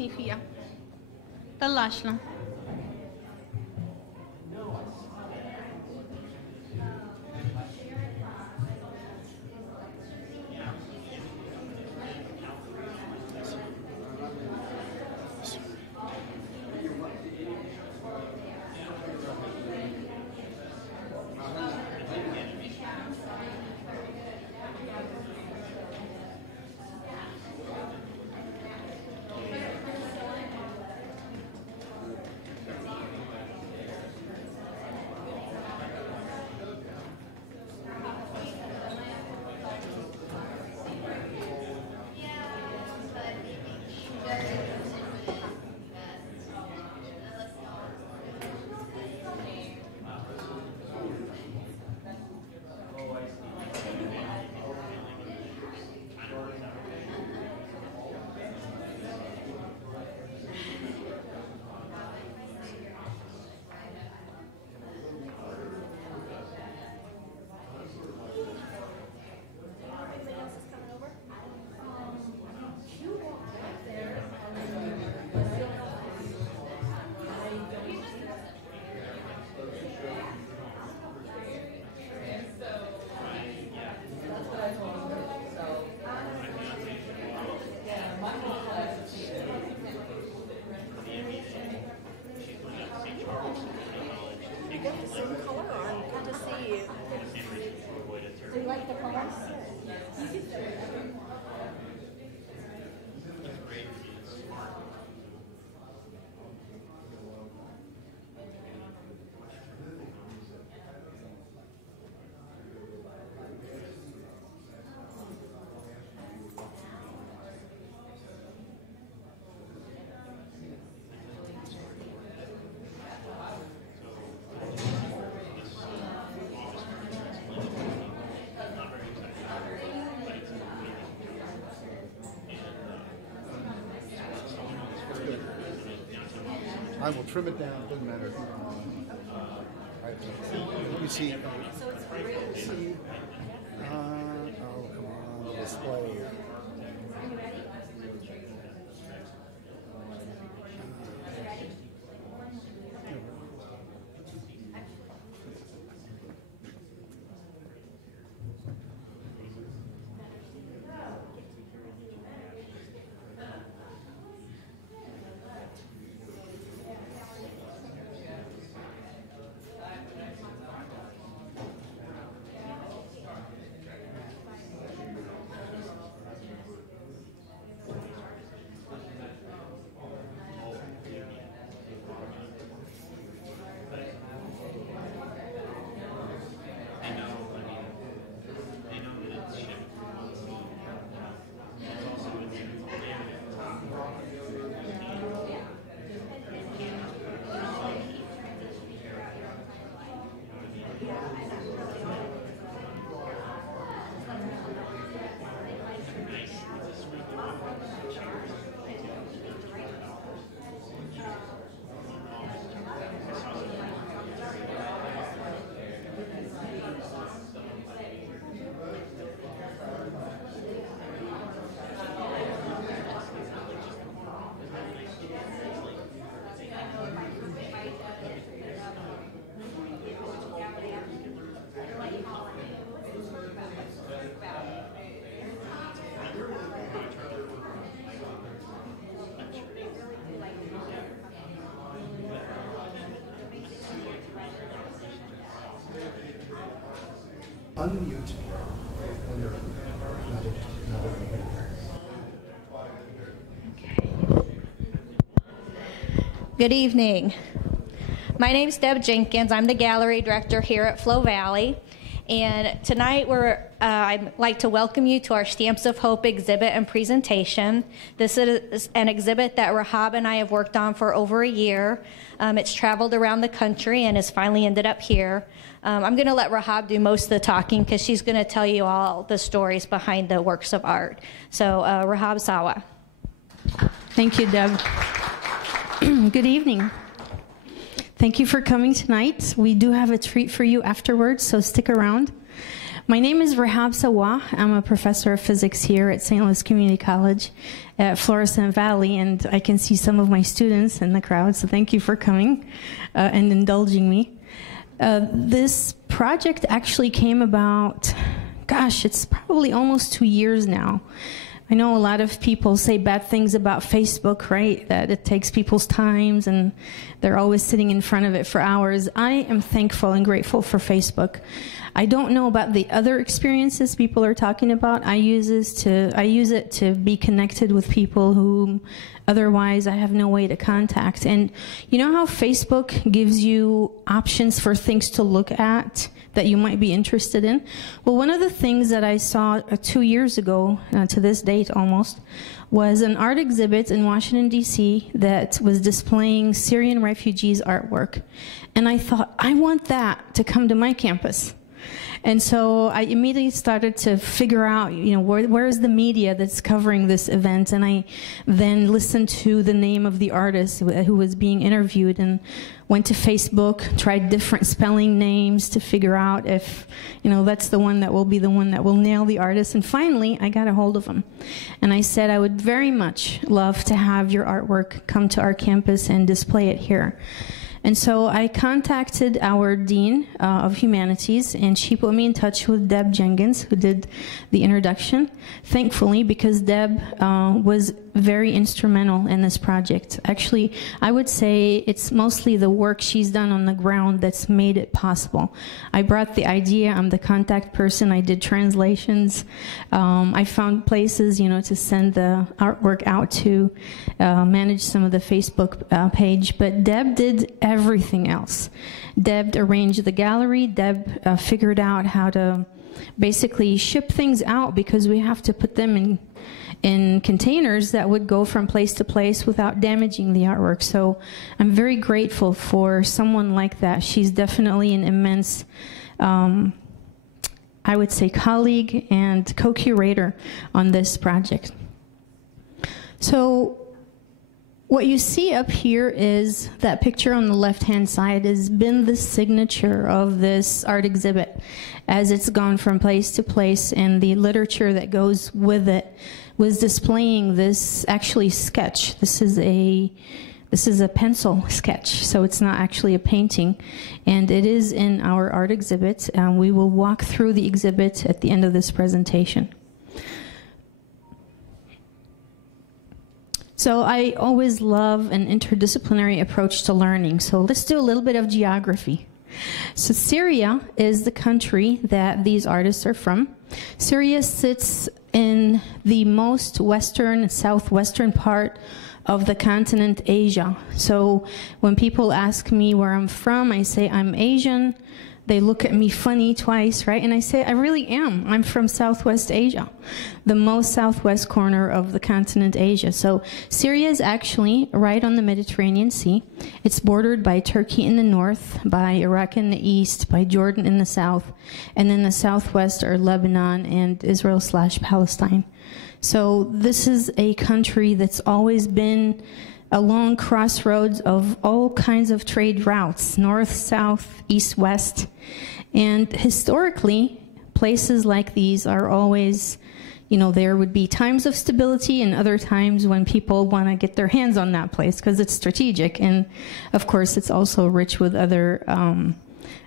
حسسني فيها. طلعش له. I will trim it down. Doesn't matter if you want. You see. See. Oh, come on, the display. Unmute when you're Good evening. My name is Deb Jenkins. I'm the gallery director here at Flow Valley. And tonight I'd like to welcome you to our Stamps of Hope exhibit and presentation. This is an exhibit that Rahab and I have worked on for over a year. It's traveled around the country and has finally ended up here. I'm going to let Rahab do most of the talking because she's going to tell you all the stories behind the works of art. So Rahab Sawa. Thank you, Deb. Good evening. Thank you for coming tonight. We do have a treat for you afterwards, so stick around. My name is Rahab Sawa. I'm a professor of physics here at St. Louis Community College at Florissant Valley, and I can see some of my students in the crowd, so thank you for coming and indulging me. This project actually came about, gosh, it's probably almost 2 years now. I know a lot of people say bad things about Facebook, right? That it takes people's times and they're always sitting in front of it for hours. I am thankful and grateful for Facebook. I don't know about the other experiences people are talking about. I use it to be connected with people whom otherwise I have no way to contact. And you know how Facebook gives you options for things to look at that you might be interested in? Well, one of the things that I saw 2 years ago, to this date almost, was an art exhibit in Washington, D.C. that was displaying Syrian refugees' artwork. And I thought, I want that to come to my campus. And so I immediately started to figure out, you know, where is the media that's covering this event? And I then listened to the name of the artist who was being interviewed and went to Facebook, tried different spelling names to figure out if, you know, that's the one that will be the one that will nail the artist. And finally, I got a hold of him. And I said, I would very much love to have your artwork come to our campus and display it here. And so I contacted our Dean of Humanities, and she put me in touch with Deb Jenkins, who did the introduction, thankfully, because Deb was very instrumental in this project. Actually, I would say it's mostly the work she's done on the ground that's made it possible. I brought the idea, I'm the contact person, I did translations, I found places, you know, to send the artwork out to, manage some of the Facebook page, but Deb did everything else. Deb arranged the gallery, Deb figured out how to basically ship things out because we have to put them in containers that would go from place to place without damaging the artwork. So I'm very grateful for someone like that. She's definitely an immense, I would say, colleague and co-curator on this project. So what you see up here is that picture on the left-hand side has been the signature of this art exhibit as it's gone from place to place, and the literature that goes with it was displaying this actually sketch. This is a pencil sketch, so it's not actually a painting, and it is in our art exhibit. We will walk through the exhibit at the end of this presentation. So I always love an interdisciplinary approach to learning. So let's do a little bit of geography. So Syria is the country that these artists are from. Syria sits in the most western, southwestern part of the continent Asia. So when people ask me where I'm from, I say I'm Asian. They look at me funny twice, right? And I say, I really am. I'm from Southwest Asia, the most southwest corner of the continent Asia. So Syria is actually right on the Mediterranean Sea. It's bordered by Turkey in the north, by Iraq in the east, by Jordan in the south, and in the southwest are Lebanon and Israel/Palestine. So this is a country that's always been along crossroads of all kinds of trade routes, north, south, east, west. And historically, places like these are always, you know, there would be times of stability and other times when people want to get their hands on that place because it's strategic. And of course, it's also rich with other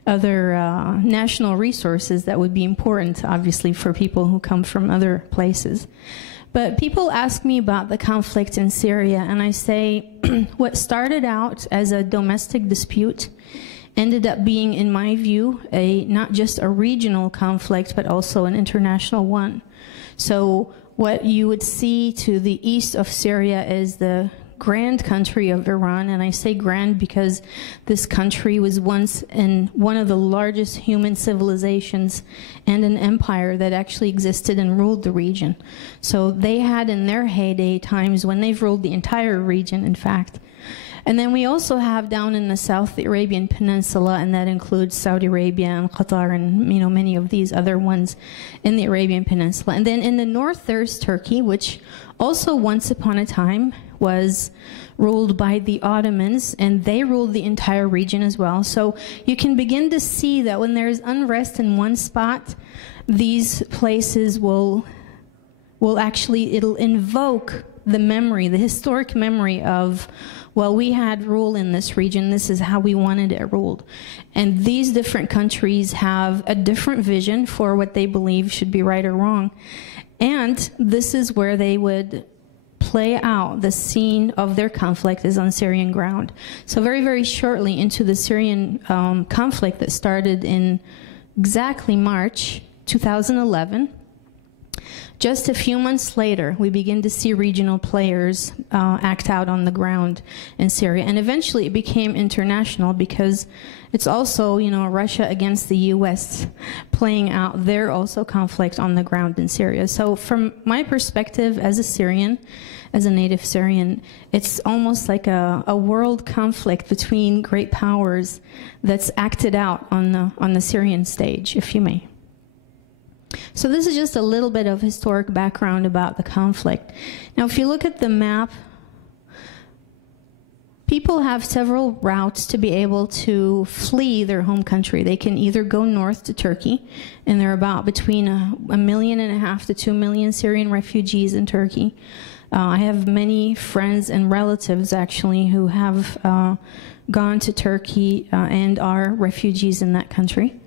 national resources that would be important, obviously, for people who come from other places. But people ask me about the conflict in Syria, and I say what started out as a domestic dispute ended up being, in my view, not just a regional conflict, but also an international one. So what you would see to the east of Syria is the grand country of Iran, and I say grand because this country was once in one of the largest human civilizations and an empire that actually existed and ruled the region. So they had in their heyday times when they've ruled the entire region, in fact. And then we also have down in the south the Arabian Peninsula, and that includes Saudi Arabia and Qatar and, you know, many of these other ones in the Arabian Peninsula. And then in the north there's Turkey, which also once upon a time was ruled by the Ottomans, and they ruled the entire region as well. So you can begin to see that when there's unrest in one spot, these places will actually, it'll invoke the memory, the historic memory of, well, we had rule in this region, this is how we wanted it ruled. And these different countries have a different vision for what they believe should be right or wrong. And this is where they would play out the scene of their conflict is on Syrian ground. So very, very shortly into the Syrian conflict that started in exactly March 2011, just a few months later, we begin to see regional players act out on the ground in Syria. And eventually it became international because it's also, you know, Russia against the U.S. playing out their also conflict on the ground in Syria. So from my perspective as a Syrian, as a native Syrian, it's almost like a world conflict between great powers that's acted out on the Syrian stage, if you may. So this is just a little bit of historic background about the conflict. Now, if you look at the map, people have several routes to be able to flee their home country. They can either go north to Turkey, and there are about between 1.5 million to 2 million Syrian refugees in Turkey. I have many friends and relatives, actually, who have gone to Turkey and are refugees in that country.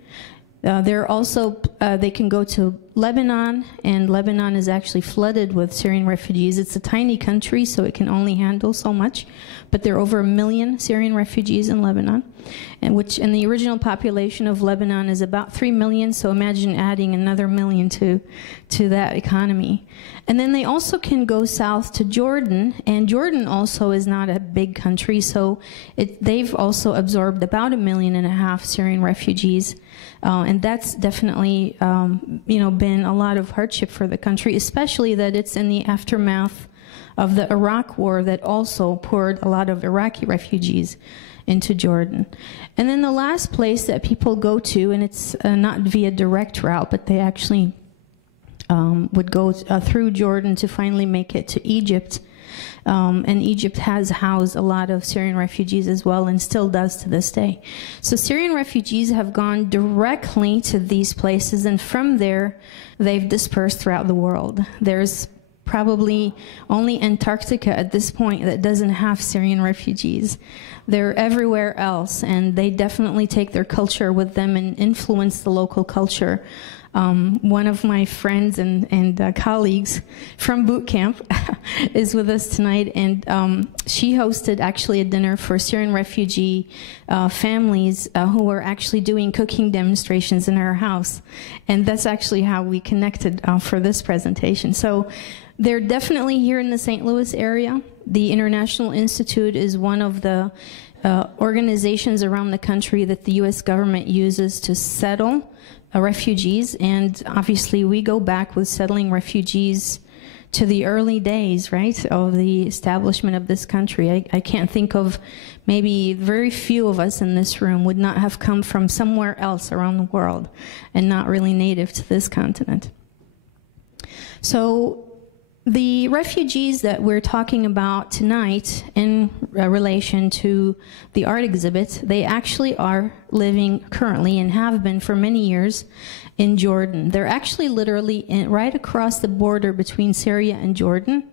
They're also, they can go to Lebanon, and Lebanon is actually flooded with Syrian refugees. It's a tiny country, so it can only handle so much, but there are over 1 million Syrian refugees in Lebanon, and the original population of Lebanon is about 3 million, so imagine adding another 1 million to that economy. And then they also can go south to Jordan, and Jordan also is not a big country, so they've also absorbed about 1.5 million Syrian refugees. And that's definitely, you know, been a lot of hardship for the country, especially that it's in the aftermath of the Iraq War that also poured a lot of Iraqi refugees into Jordan. And then the last place that people go to, and it's not via direct route, but they actually would go through Jordan to finally make it to Egypt. And Egypt has housed a lot of Syrian refugees as well, and still does to this day. So Syrian refugees have gone directly to these places, and from there, they've dispersed throughout the world. There's probably only Antarctica at this point that doesn't have Syrian refugees. They're everywhere else, and they definitely take their culture with them and influence the local culture. One of my friends and colleagues from boot camp is with us tonight, and she hosted actually a dinner for Syrian refugee families who were actually doing cooking demonstrations in her house. And that's actually how we connected for this presentation. So they're definitely here in the St. Louis area. The International Institute is one of the organizations around the country that the U.S. government uses to settle refugees, and obviously we go back with settling refugees to the early days, right, of the establishment of this country. I can't think of, maybe very few of us in this room would not have come from somewhere else around the world and not really native to this continent. So the refugees that we're talking about tonight in relation to the art exhibit, they actually are living currently and have been for many years in Jordan. They're actually literally right across the border between Syria and Jordan,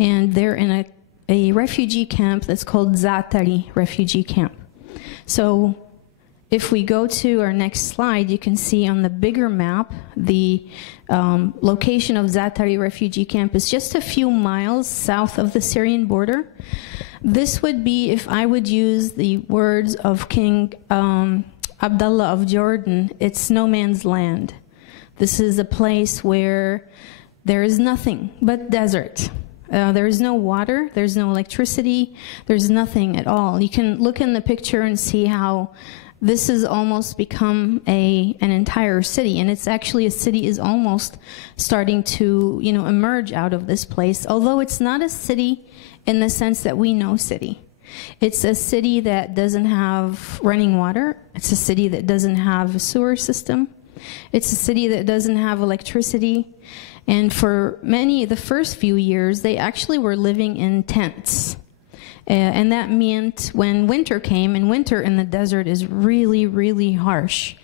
and they're in a refugee camp that's called Zaatari refugee camp. So if we go to our next slide, you can see on the bigger map, the location of Zaatari refugee camp is just a few miles south of the Syrian border. This would be, if I would use the words of King Abdullah of Jordan, it's no man's land. This is a place where there is nothing but desert. There is no water, there's no electricity, there's nothing at all. You can look in the picture and see how this has almost become an entire city, and it's actually, a city is almost starting to, you know, emerge out of this place, although it's not a city in the sense that we know city. It's a city that doesn't have running water. It's a city that doesn't have a sewer system. It's a city that doesn't have electricity. And for many, the first few years, they actually were living in tents. And that meant when winter came, and winter in the desert is really, really harsh.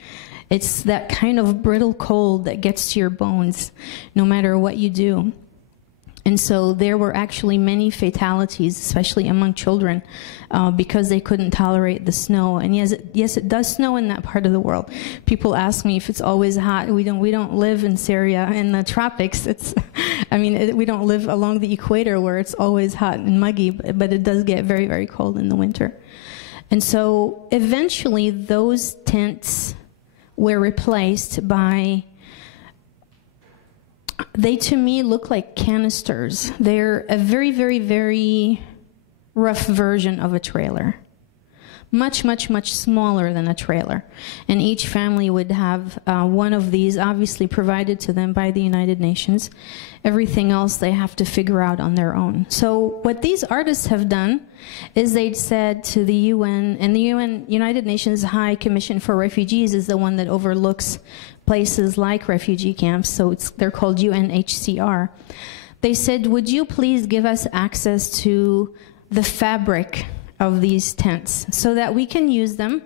It's that kind of brittle cold that gets to your bones no matter what you do. And so there were actually many fatalities, especially among children, because they couldn't tolerate the snow. And yes, it does snow in that part of the world. People ask me if it's always hot. We don't live in Syria in the tropics. We don't live along the equator where it's always hot and muggy, but it does get very, very cold in the winter. And so eventually those tents were replaced by, they to me look like canisters. They're a very, very, very rough version of a trailer. Much, much, much smaller than a trailer. And each family would have one of these, obviously provided to them by the United Nations. Everything else they have to figure out on their own. So what these artists have done is they'd said to the UN, and the United Nations High Commission for Refugees is the one that overlooks places like refugee camps, so they're called UNHCR. They said, would you please give us access to the fabric of these tents so that we can use them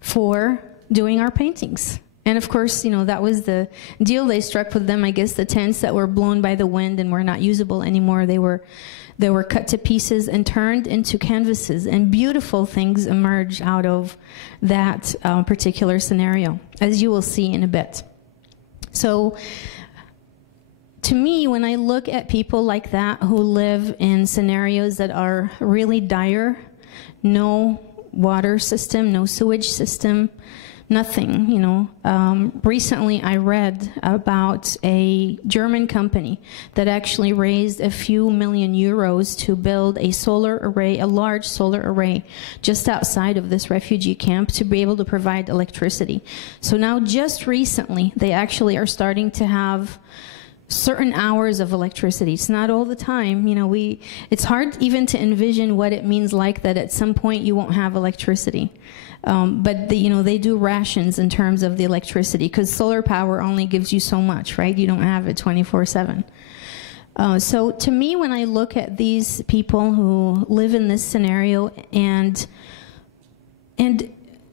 for doing our paintings? And of course, that was the deal they struck with them. I guess the tents that were blown by the wind and were not usable anymore, they were cut to pieces and turned into canvases, and beautiful things emerged out of that particular scenario, as you will see in a bit. So to me, when I look at people like that who live in scenarios that are really dire, no water system, no sewage system, nothing, Recently I read about a German company that actually raised a few million euros to build a solar array, a large solar array, just outside of this refugee camp to be able to provide electricity. So now just recently, they actually are starting to have certain hours of electricity. It's not all the time. It's hard even to envision what it means like that at some point you won't have electricity. But they do rations in terms of the electricity, because solar power only gives you so much, right? You don't have it 24/7. So to me, when I look at these people who live in this scenario and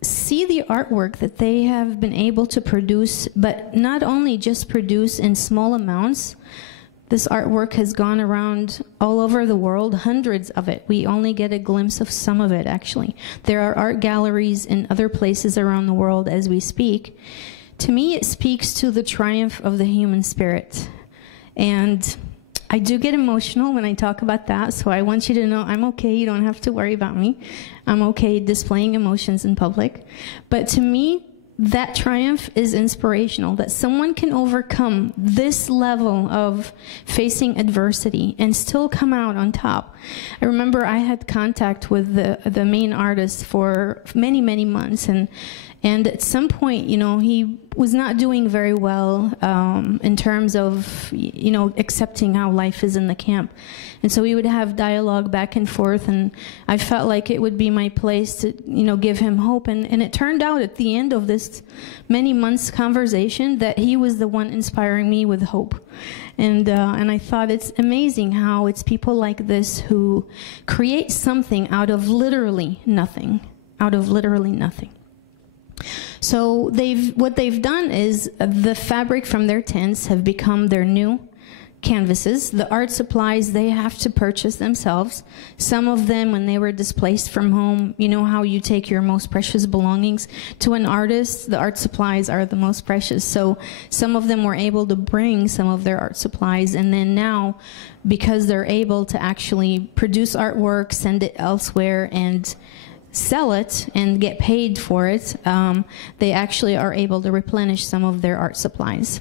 see the artwork that they have been able to produce, but not only just produce in small amounts. This artwork has gone around all over the world, hundreds of it. We only get a glimpse of some of it, actually. There are art galleries in other places around the world as we speak. To me, it speaks to the triumph of the human spirit. And I do get emotional when I talk about that, so I want you to know I'm okay. You don't have to worry about me. I'm okay displaying emotions in public. But to me, that triumph is inspirational, that someone can overcome this level of facing adversity and still come out on top. I remember I had contact with the main artist for many, many months, and at some point, he was not doing very well in terms of, accepting how life is in the camp. And so we would have dialogue back and forth, and I felt like it would be my place to, give him hope. And it turned out at the end of this many months conversation that he was the one inspiring me with hope. And I thought it's amazing how it's people like this who create something out of literally nothing, So what they've done is the fabric from their tents have become their new canvases. The art supplies they have to purchase themselves. Some of them, when they were displaced from home, you know how you take your most precious belongings? To an artist, the art supplies are the most precious. So some of them were able to bring some of their art supplies, and then now, because they're able to actually produce artwork, send it elsewhere, and sell it and get paid for it, they actually are able to replenish some of their art supplies.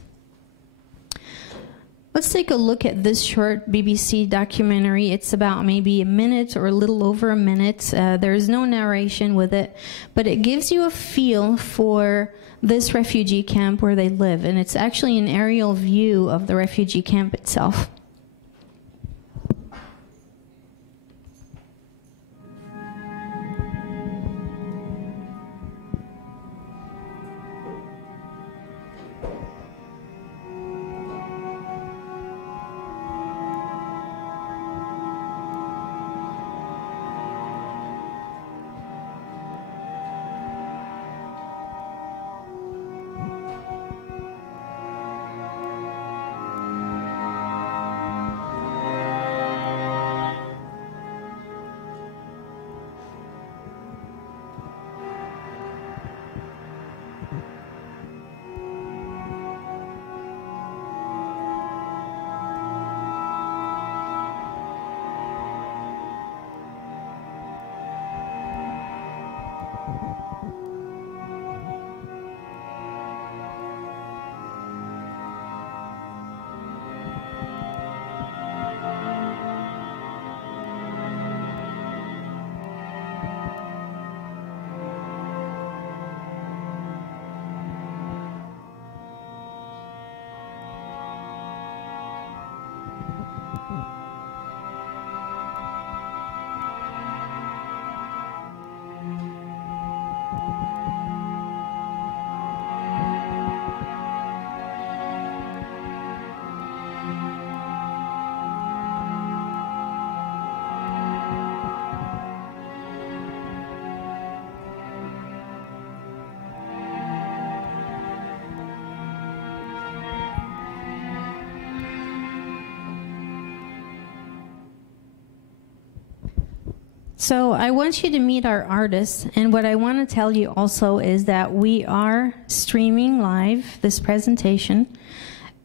Let's take a look at this short BBC documentary. It's about maybe a minute or a little over a minute. There's no narration with it, but it gives you a feel for this refugee camp where they live, and it's actually an aerial view of the refugee camp itself. So I want you to meet our artists, and what I want to tell you also is that we are streaming live this presentation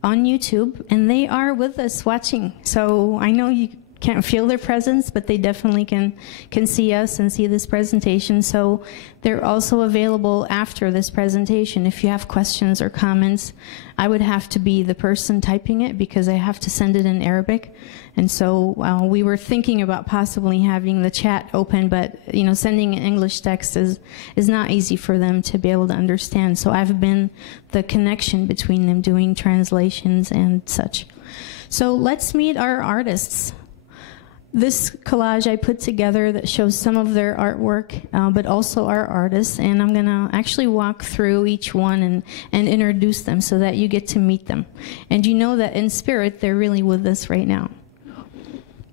on YouTube, and they are with us watching. So I know you can't feel their presence, but they definitely can see us and see this presentation. So they're also available after this presentation. If you have questions or comments, I would have to be the person typing it because I have to send it in Arabic. And so we were thinking about possibly having the chat open, but sending an English text is not easy for them to be able to understand. So I've been the connection between them doing translations and such. So let's meet our artists. This collage I put together that shows some of their artwork, but also our artists, and I'm going to actually walk through each one and introduce them so that you get to meet them. And you know that in spirit, they're really with us right now.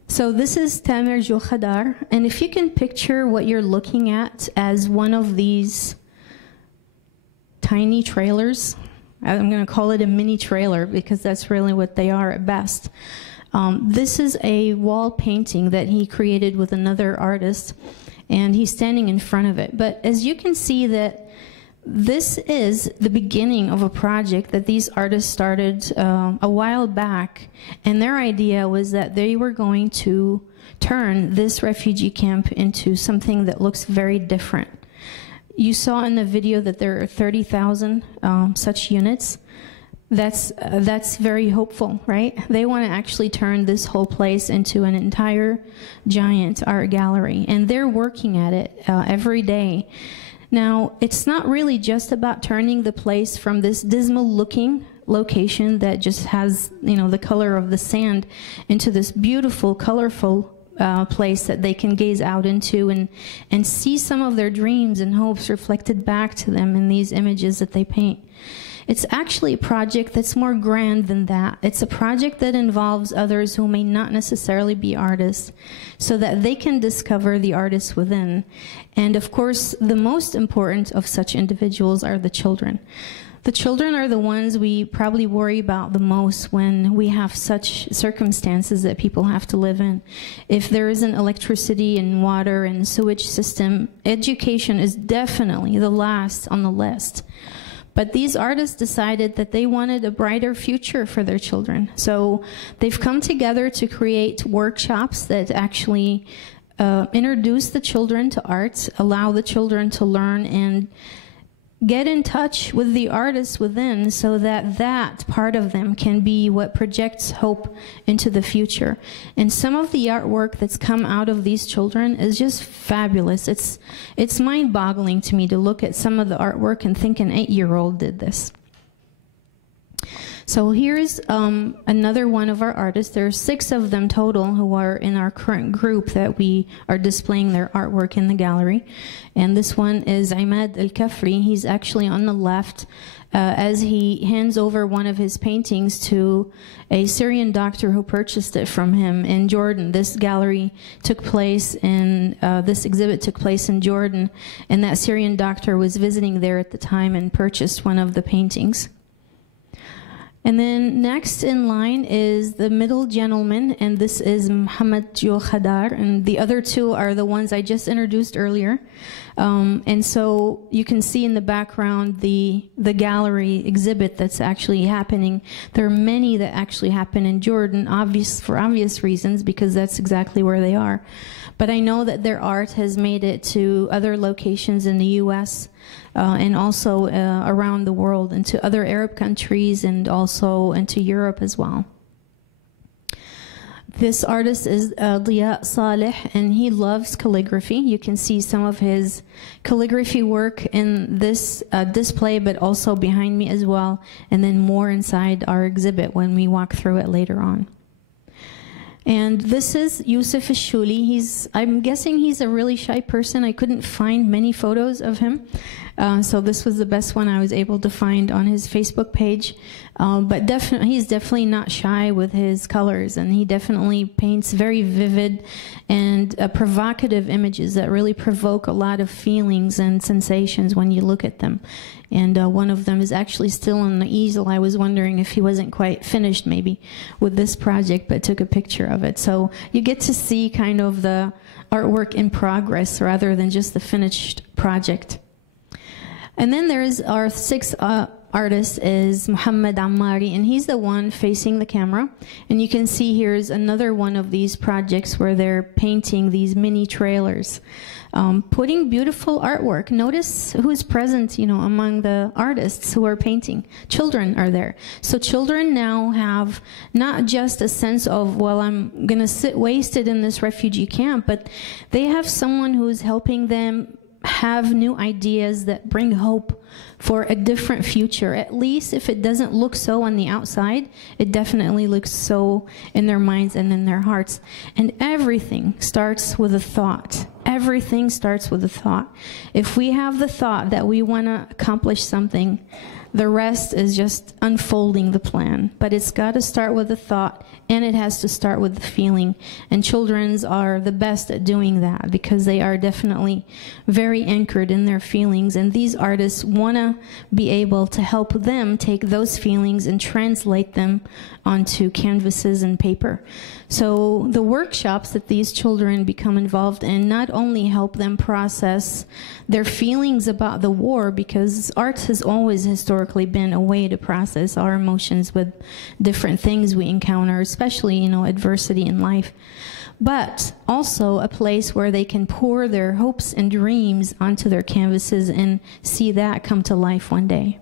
So this is Tamer Hadar, and if you can picture what you're looking at as one of these tiny trailers, I'm going to call it a mini trailer because that's really what they are at best. This is a wall painting that he created with another artist, and he's standing in front of it. But as you can see that this is the beginning of a project that these artists started a while back, and their idea was that they were going to turn this refugee camp into something that looks very different. You saw in the video that there are 30,000 such units. That's very hopeful, right? They want to actually turn this whole place into an entire giant art gallery, and they're working at it every day. Now, it's not really just about turning the place from this dismal-looking location that just has, the color of the sand into this beautiful, colorful place that they can gaze out into and see some of their dreams and hopes reflected back to them in these images that they paint. It's actually a project that's more grand than that. It's a project that involves others who may not necessarily be artists so that they can discover the artists within. And of course, the most important of such individuals are the children. The children are the ones we probably worry about the most when we have such circumstances that people have to live in. If there isn't electricity and water and sewage system, education is definitely the last on the list. But these artists decided that they wanted a brighter future for their children. So they've come together to create workshops that actually introduce the children to art, allow the children to learn and get in touch with the artists within so that that part of them can be what projects hope into the future. And some of the artwork that's come out of these children is just fabulous. It's mind-boggling to me to look at some of the artwork and think an 8-year-old did this. So here's another one of our artists. There are 6 of them total who are in our current group that we are displaying their artwork in the gallery. And this one is Imad El-Kafri. He's actually on the left as he hands over one of his paintings to a Syrian doctor who purchased it from him in Jordan. This gallery took place in, this exhibit took place in Jordan, and that Syrian doctor was visiting there at the time and purchased one of the paintings. And then next in line is the middle gentleman, and this is Mohammed Hadar, and the other 2 are the ones I just introduced earlier. And so you can see in the background the gallery exhibit that's actually happening. There are many that actually happen in Jordan, for obvious reasons, because that's exactly where they are. But I know that their art has made it to other locations in the U.S., and also around the world, into other Arab countries and also into Europe as well. This artist is Leah Saleh, and he loves calligraphy. You can see some of his calligraphy work in this display, but also behind me as well, and then more inside our exhibit when we walk through it later on. And this is Yusuf Shuli. I'm guessing he's a really shy person. I couldn't find many photos of him. So this was the best one I was able to find on his Facebook page. But he's definitely not shy with his colors, and he definitely paints very vivid and provocative images that really provoke a lot of feelings and sensations when you look at them. And one of them is actually still on the easel. I was wondering if he wasn't quite finished maybe with this project, but took a picture of it. So you get to see kind of the artwork in progress rather than just the finished project. And then there's our sixth artist is Muhammad Ammari, and he's the one facing the camera. And you can see here's another one of these projects where they're painting these mini trailers, putting beautiful artwork. Notice who's present, you know, among the artists who are painting. Children are there. So children now have not just a sense of, well, I'm going to sit wasted in this refugee camp, but they have someone who's helping them have new ideas that bring hope for a different future. At least if it doesn't look so on the outside, it definitely looks so in their minds and in their hearts. And everything starts with a thought. Everything starts with a thought. If we have the thought that we want to accomplish something, the rest is just unfolding the plan. But it's got to start with a thought, and it has to start with the feeling. And children's are the best at doing that because they are definitely very anchored in their feelings. And these artists want to be able to help them take those feelings and translate them onto canvases and paper. So the workshops that these children become involved in not only help them process their feelings about the war, because art has always historically been a way to process our emotions with different things we encounter, especially, you know, adversity in life, but also a place where they can pour their hopes and dreams onto their canvases and see that come to life one day.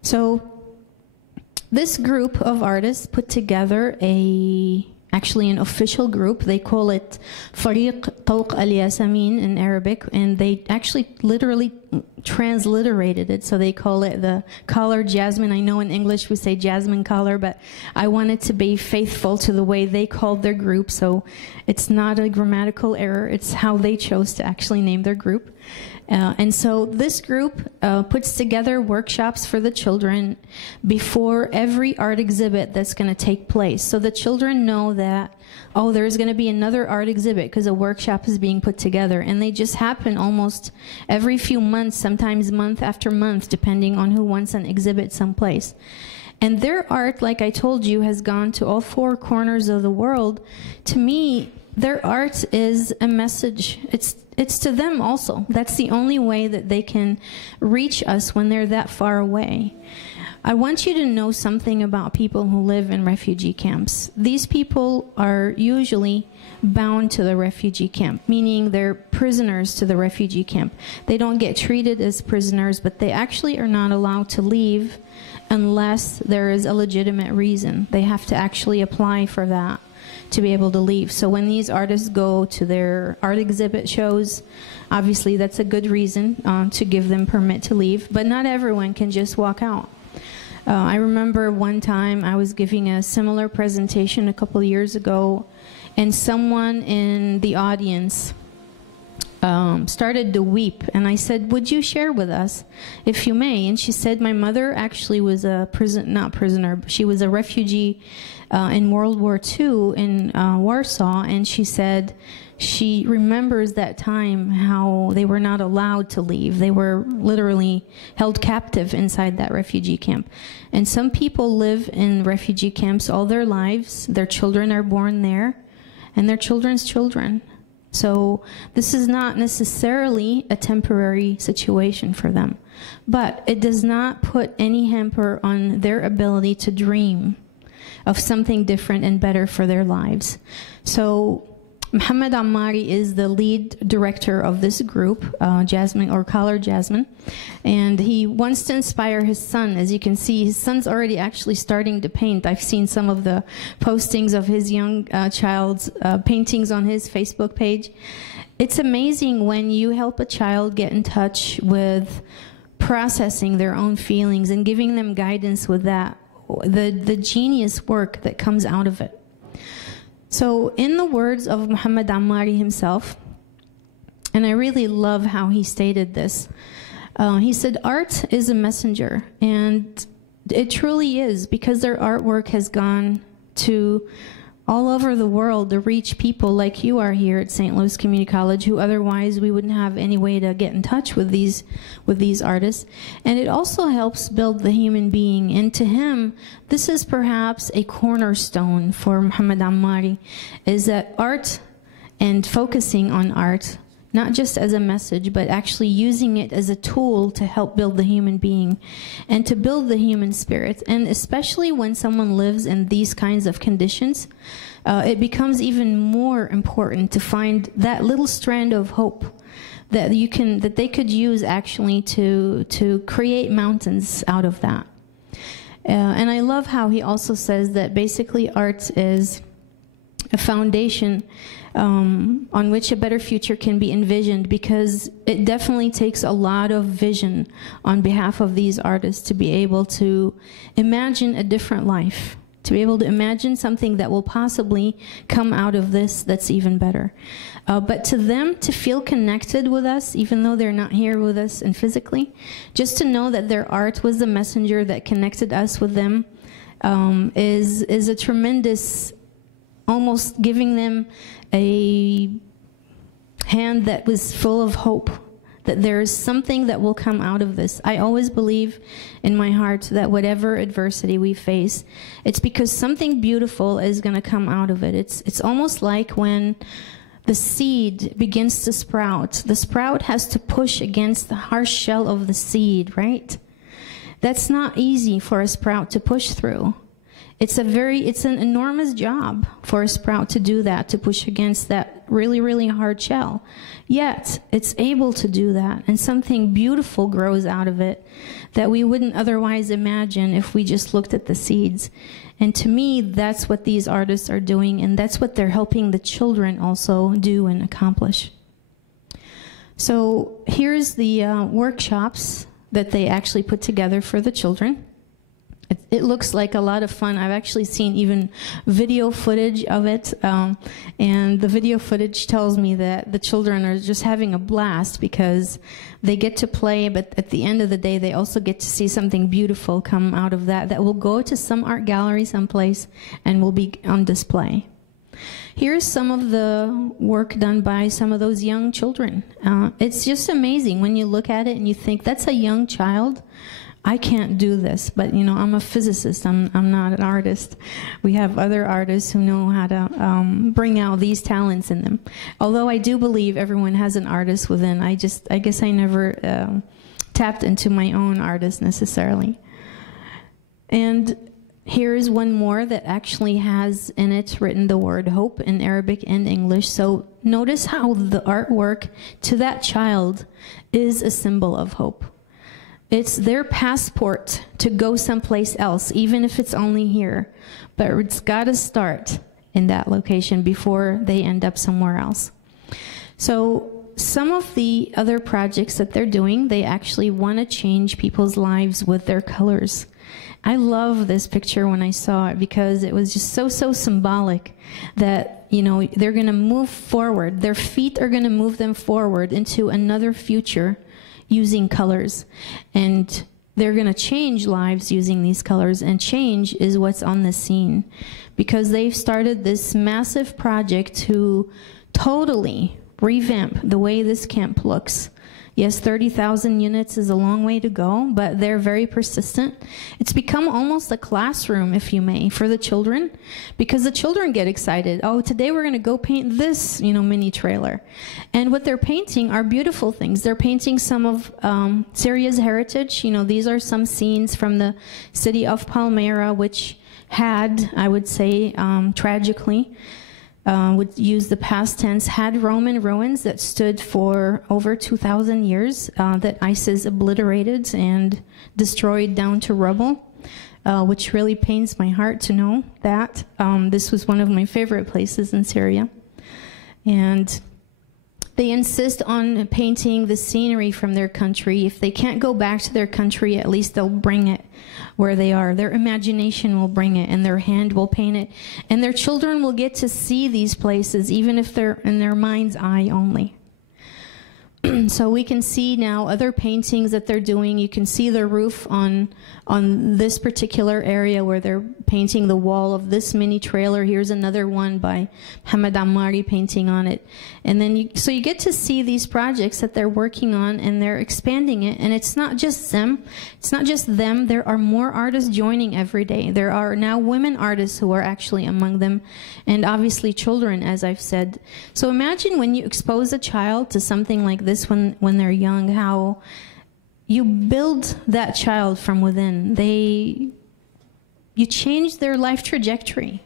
So this group of artists put together actually an official group. They call it Fariq Tawq al-Yasamin in Arabic, and they actually literally transliterated it, so they call it the Collar Jasmine. I know in English we say Jasmine Collar, but I wanted to be faithful to the way they called their group, so it's not a grammatical error, it's how they chose to actually name their group. And so this group puts together workshops for the children before every art exhibit that's going to take place. So the children know that, oh, there's going to be another art exhibit because a workshop is being put together. And they just happen almost every few months, sometimes month after month, depending on who wants an exhibit someplace. And their art, like I told you, has gone to all four corners of the world. To me, their art is a message. It's to them also. That's the only way that they can reach us when they're that far away. I want you to know something about people who live in refugee camps. These people are usually bound to the refugee camp, meaning they're prisoners to the refugee camp. They don't get treated as prisoners, but they actually are not allowed to leave unless there is a legitimate reason. They have to actually apply for that to be able to leave. So when these artists go to their art exhibit shows, obviously that's a good reason to give them permit to leave, but not everyone can just walk out. I remember one time I was giving a similar presentation a couple of years ago, and someone in the audience started to weep, and I said, would you share with us if you may? And she said, my mother actually was a she was a refugee in World War II in Warsaw, and she said she remembers that time, how they were not allowed to leave. They were literally held captive inside that refugee camp. And some people live in refugee camps all their lives. Their children are born there, and their children's children. So this is not necessarily a temporary situation for them, but it does not put any hamper on their ability to dream of something different and better for their lives. So Muhammad Ammari is the lead director of this group, Jasmine, or Collar Jasmine, and he wants to inspire his son. As you can see, his son's already actually starting to paint. I've seen some of the postings of his young child's paintings on his Facebook page. It's amazing when you help a child get in touch with processing their own feelings and giving them guidance with that, the genius work that comes out of it. So in the words of Muhammad Ammari himself, and I really love how he stated this, he said, art is a messenger, and It truly is, because their artwork has gone to all over the world to reach people like you are here at St. Louis Community College, who otherwise we wouldn't have any way to get in touch with these artists. And it also helps build the human being. And to him, this is perhaps a cornerstone for Muhammad Ammari, is that art and focusing on art, not just as a message, but actually using it as a tool to help build the human being and to build the human spirit. And especially when someone lives in these kinds of conditions, it becomes even more important to find that little strand of hope that they could use actually to create mountains out of that. And I love how he also says that basically art is a foundation on which a better future can be envisioned, because it definitely takes a lot of vision on behalf of these artists to be able to imagine a different life, to be able to imagine something that will possibly come out of this that's even better. But to them, to feel connected with us, even though they're not here with us and physically, just to know that their art was the messenger that connected us with them, is a tremendous, almost giving them a hand that was full of hope, that there is something that will come out of this. I always believe in my heart that whatever adversity we face, it's because something beautiful is going to come out of it. It's almost like when the seed begins to sprout. The sprout has to push against the harsh shell of the seed, right? That's not easy for a sprout to push through. It's an enormous job for a sprout to do that, to push against that really, really hard shell. Yet, it's able to do that, and something beautiful grows out of it that we wouldn't otherwise imagine if we just looked at the seeds. And to me, that's what these artists are doing, and that's what they're helping the children also do and accomplish. So here's the workshops that they actually put together for the children. It looks like a lot of fun. I've actually seen even video footage of it, and the video footage tells me that the children are just having a blast because they get to play, but at the end of the day, they also get to see something beautiful come out of that will go to some art gallery someplace and will be on display. Here's some of the work done by some of those young children. It's just amazing when you look at it and you think, that's a young child. I can't do this, but you know, I'm a physicist, I'm not an artist. We have other artists who know how to bring out these talents in them. Although I do believe everyone has an artist within, I guess I never tapped into my own artist necessarily. And here's one more that actually has in it written the word hope in Arabic and English. So notice how the artwork to that child is a symbol of hope. It's their passport to go someplace else, even if it's only here. But it's got to start in that location before they end up somewhere else. So some of the other projects that they're doing, they actually want to change people's lives with their colors. I love this picture when I saw it because it was just so symbolic that, you know, they're going to move forward. Their feet are going to move them forward into another future using colors, and they're going to change lives using these colors, and change is what's on the scene, because they've started this massive project to totally revamp the way this camp looks. Yes, 30,000 units is a long way to go, but they're very persistent. It's become almost a classroom, if you may, for the children, because the children get excited. Oh, today we're going to go paint this, you know, mini trailer. And what they're painting are beautiful things. They're painting some of Syria's heritage. You know, these are some scenes from the city of Palmyra, which had, I would say, tragically, would use the past tense, had Roman ruins that stood for over 2,000 years that ISIS obliterated and destroyed down to rubble, which really pains my heart to know that. This was one of my favorite places in Syria. And they insist on painting the scenery from their country. If they can't go back to their country, at least they'll bring it where they are. Their imagination will bring it, and their hand will paint it. And their children will get to see these places, even if they're in their mind's eye only. So we can see now other paintings that they're doing. You can see the roof on this particular area where they're painting the wall of this mini trailer. Here's another one by Mohamed Ammari painting on it. And then so you get to see these projects that they're working on, and they're expanding it. And it's not just them. It's not just them. There are more artists joining every day. There are now women artists who are actually among them, and obviously children, as I've said. So imagine when you expose a child to something like this when they're young, how you build that child from within. You change their life trajectory.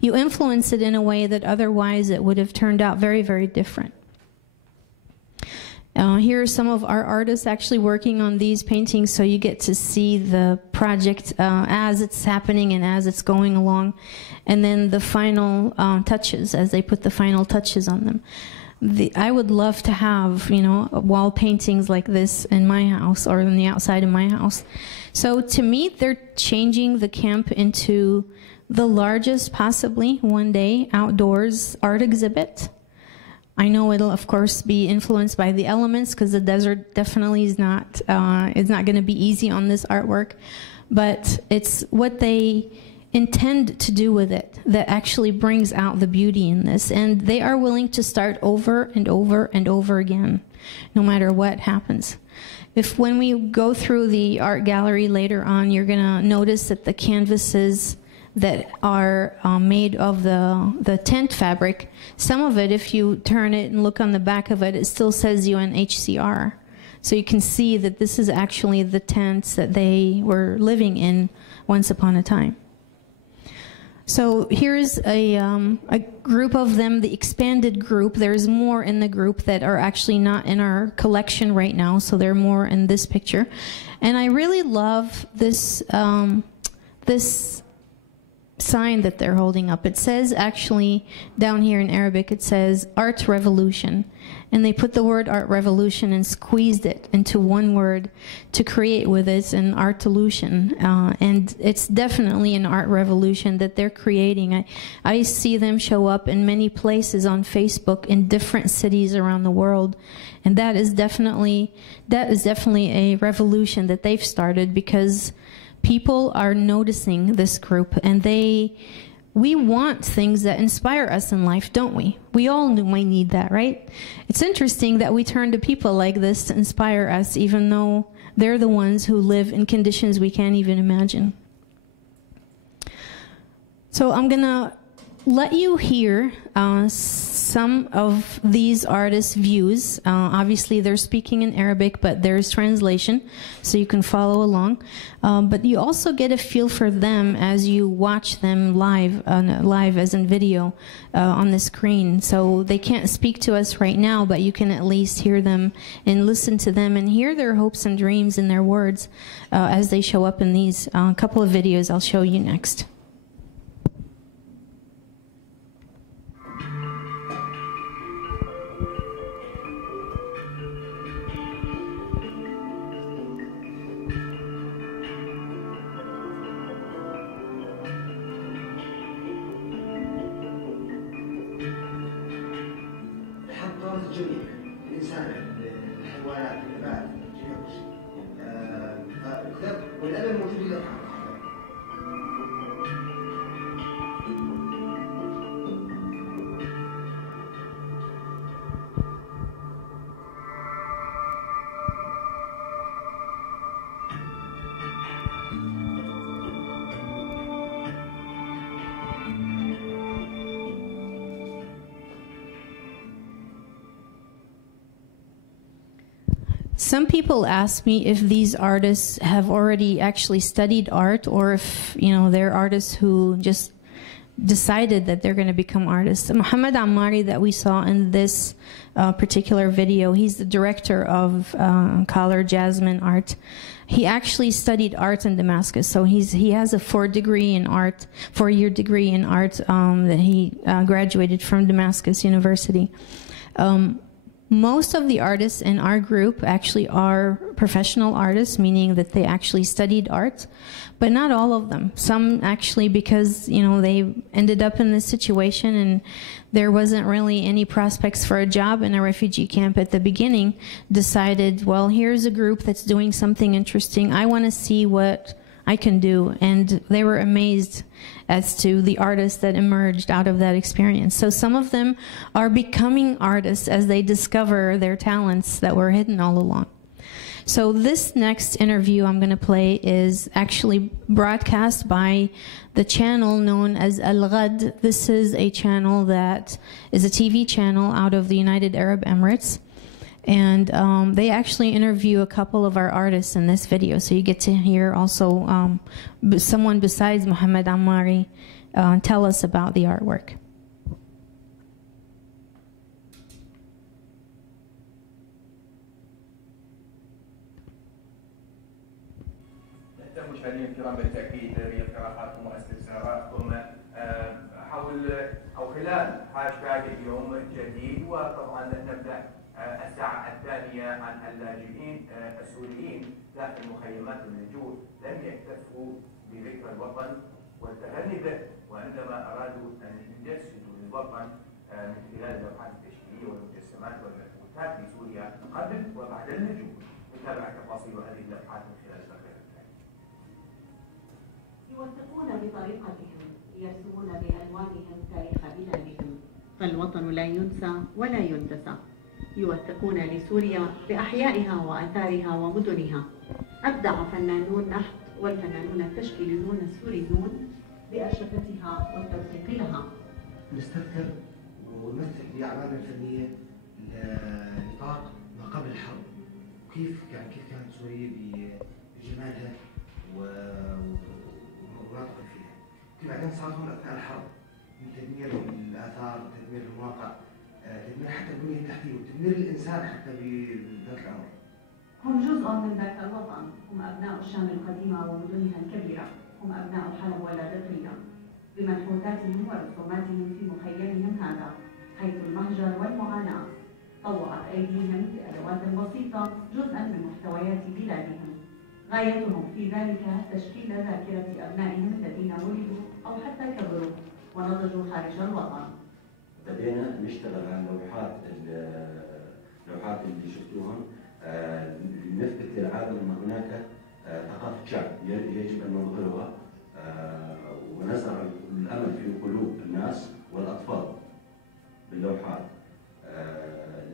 You influence it in a way that otherwise it would have turned out very, very different. Here are some of our artists actually working on these paintings, so you get to see the project as it's happening and as it's going along, and then the final touches, as they put the final touches on them. I would love to have, wall paintings like this in my house or on the outside of my house. So to me, they're changing the camp into the largest, possibly one day, outdoors art exhibit. I know it'll, of course, be influenced by the elements, because the desert definitely is not going to be easy on this artwork. But it's what they intend to do with it that actually brings out the beauty in this. And they are willing to start over and over and over again, no matter what happens. When we go through the art gallery later on, you're going to notice that the canvases that are made of the tent fabric, some of it, if you turn it and look on the back of it, it still says UNHCR. So you can see that this is actually the tents that they were living in once upon a time. So here's a group of them, the expanded group. There's more in the group that are actually not in our collection right now, so they're more in this picture. And I really love this, this sign that they're holding up. It says, actually, down here in Arabic, it says Art Revolution. And they put the word Art Revolution and squeezed it into one word to create with it an artolution. And it's definitely an art revolution that they're creating. I see them show up in many places on Facebook in different cities around the world. And that is definitely a revolution that they've started, because people are noticing this group, and we want things that inspire us in life, don't we? We all might need that, right? It's interesting that we turn to people like this to inspire us, even though they're the ones who live in conditions we can't even imagine. So I'm gonna let you hear some of these artists' views. Obviously, they're speaking in Arabic, but there's translation, so you can follow along. But you also get a feel for them as you watch them live as in video on the screen. So they can't speak to us right now, but you can at least hear them and listen to them and hear their hopes and dreams in their words as they show up in these couple of videos I'll show you next. الجميع الإنسان الحيوانات النبات الكتاب والألم موجود له. Some people ask me if these artists have already actually studied art, or if, they're artists who just decided that they're going to become artists. Mohamed Ammari that we saw in this particular video, he's the director of Color Jasmine Art. He actually studied art in Damascus, so he has a 4-year degree in art that he graduated from Damascus University. Most of the artists in our group actually are professional artists, meaning that they actually studied art, but not all of them. Some actually, because they ended up in this situation and there wasn't really any prospects for a job in a refugee camp at the beginning, decided, well, here's a group that's doing something interesting. I want to see what I can do. And they were amazed as to the artists that emerged out of that experience. So some of them are becoming artists as they discover their talents that were hidden all along. So this next interview I'm going to play is actually broadcast by the channel known as El-Ghad. This is a channel that is a TV channel out of the United Arab Emirates. And they actually interview a couple of our artists in this video. So you get to hear also someone besides Muhammad Ammari tell us about the artwork. مشاهدينا الكرام، بالتاكيد هي اقتراحاتكم واستفساراتكم حول او خلال هاشتاج اليوم الجديد. وطبعا نبدا الساعه الثانيه عن اللاجئين السوريين داخل مخيمات اللجوء لم يكتفوا بذكر الوطن والتهني به، وعندما ارادوا ان يجسدوا للوطن من خلال اللوحات التشكيليه والمجسمات والمنحوتات في سوريا قبل وبعد اللجوء. نتابع تفاصيل هذه اللوحات من خلال التقرير التالي. يوثقون بطريقتهم، يرسمون بألوانهم تاريخ بلادهم، فالوطن لا ينسى ولا يندسى. يوثقون لسوريا بأحيائها وآثارها ومدنها. أبدع فنانون النحت والفنانون التشكيليون السوريون بأرشفتها والتوثيق لها. نستذكر ونمثل بأعمالنا الفنية نطاق ما قبل الحرب، كيف كانت سوريا بجمالها ومناطق فيها، كيف بعدين صار هون اثناء الحرب من تدمير الاثار، تدمير المواقع، تدمير حتى البنيه التحتيه وتدمير الانسان حتى بذات الامر. هم جزء من ذاك الوطن، هم ابناء الشام القديمه ومدنها الكبيره، هم ابناء حلب واللاذقيه، بمنحوتاتهم ورسوماتهم في مخيمهم هذا، حيث المهجر والمعاناه طوعت ايديهم بادوات بسيطه جزءا من محتويات بلادهم. غايتهم في ذلك تشكيل ذاكرة أبنائهم الذين ولدوا أو حتى كبروا ونضجوا خارج الوطن. بدينا نشتغل على اللوحات اللي شفتوهم، نثبت للعالم أن هناك ثقافة شعب يجب أن نظهرها ونزرع الأمل في قلوب الناس والأطفال باللوحات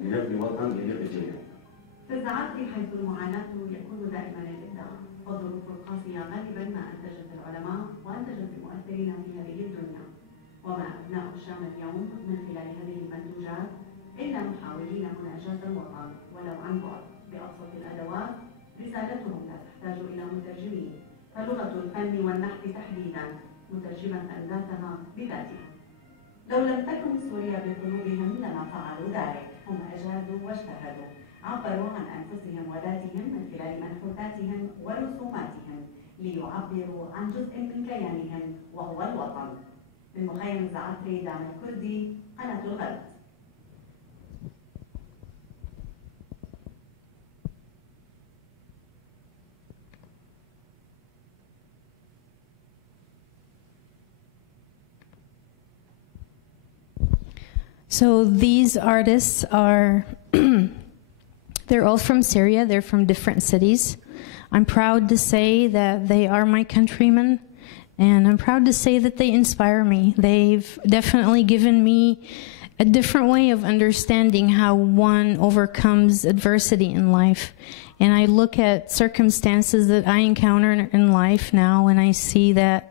لنبني وطن يليق بالجميع. في الزعاتري حيث المعاناة يكون دائما الإبداع، والظروف القاسية غالبا ما أنتجت العلماء وأنتجت المؤثرين في هذه الدنيا، وما أبناء الشام اليوم من خلال هذه المنتوجات إلا محاولين مناجاة الوطن ولو عن بعد بأبسط الأدوات. رسالتهم لا تحتاج إلى مترجمين، فلغة الفن والنحت تحديدا مترجمة ذاتها بذاتها. لو لم تكن سوريا بقلوبهم لما فعلوا ذلك، هم أجادوا واجتهدوا، عبروا عن أنفسهم وذاتهم من خلال منحوتاتهم ورسوماتهم ليعبروا عن جزء من كيانهم وهو الوطن. من مخيم الزعاتري دعم الكردي، قناة الغد. So these artists are they're all from Syria. They're from different cities. I'm proud to say that they are my countrymen, and I'm proud to say that they inspire me. They've definitely given me a different way of understanding how one overcomes adversity in life. And I look at circumstances that I encounter in life now, and I see that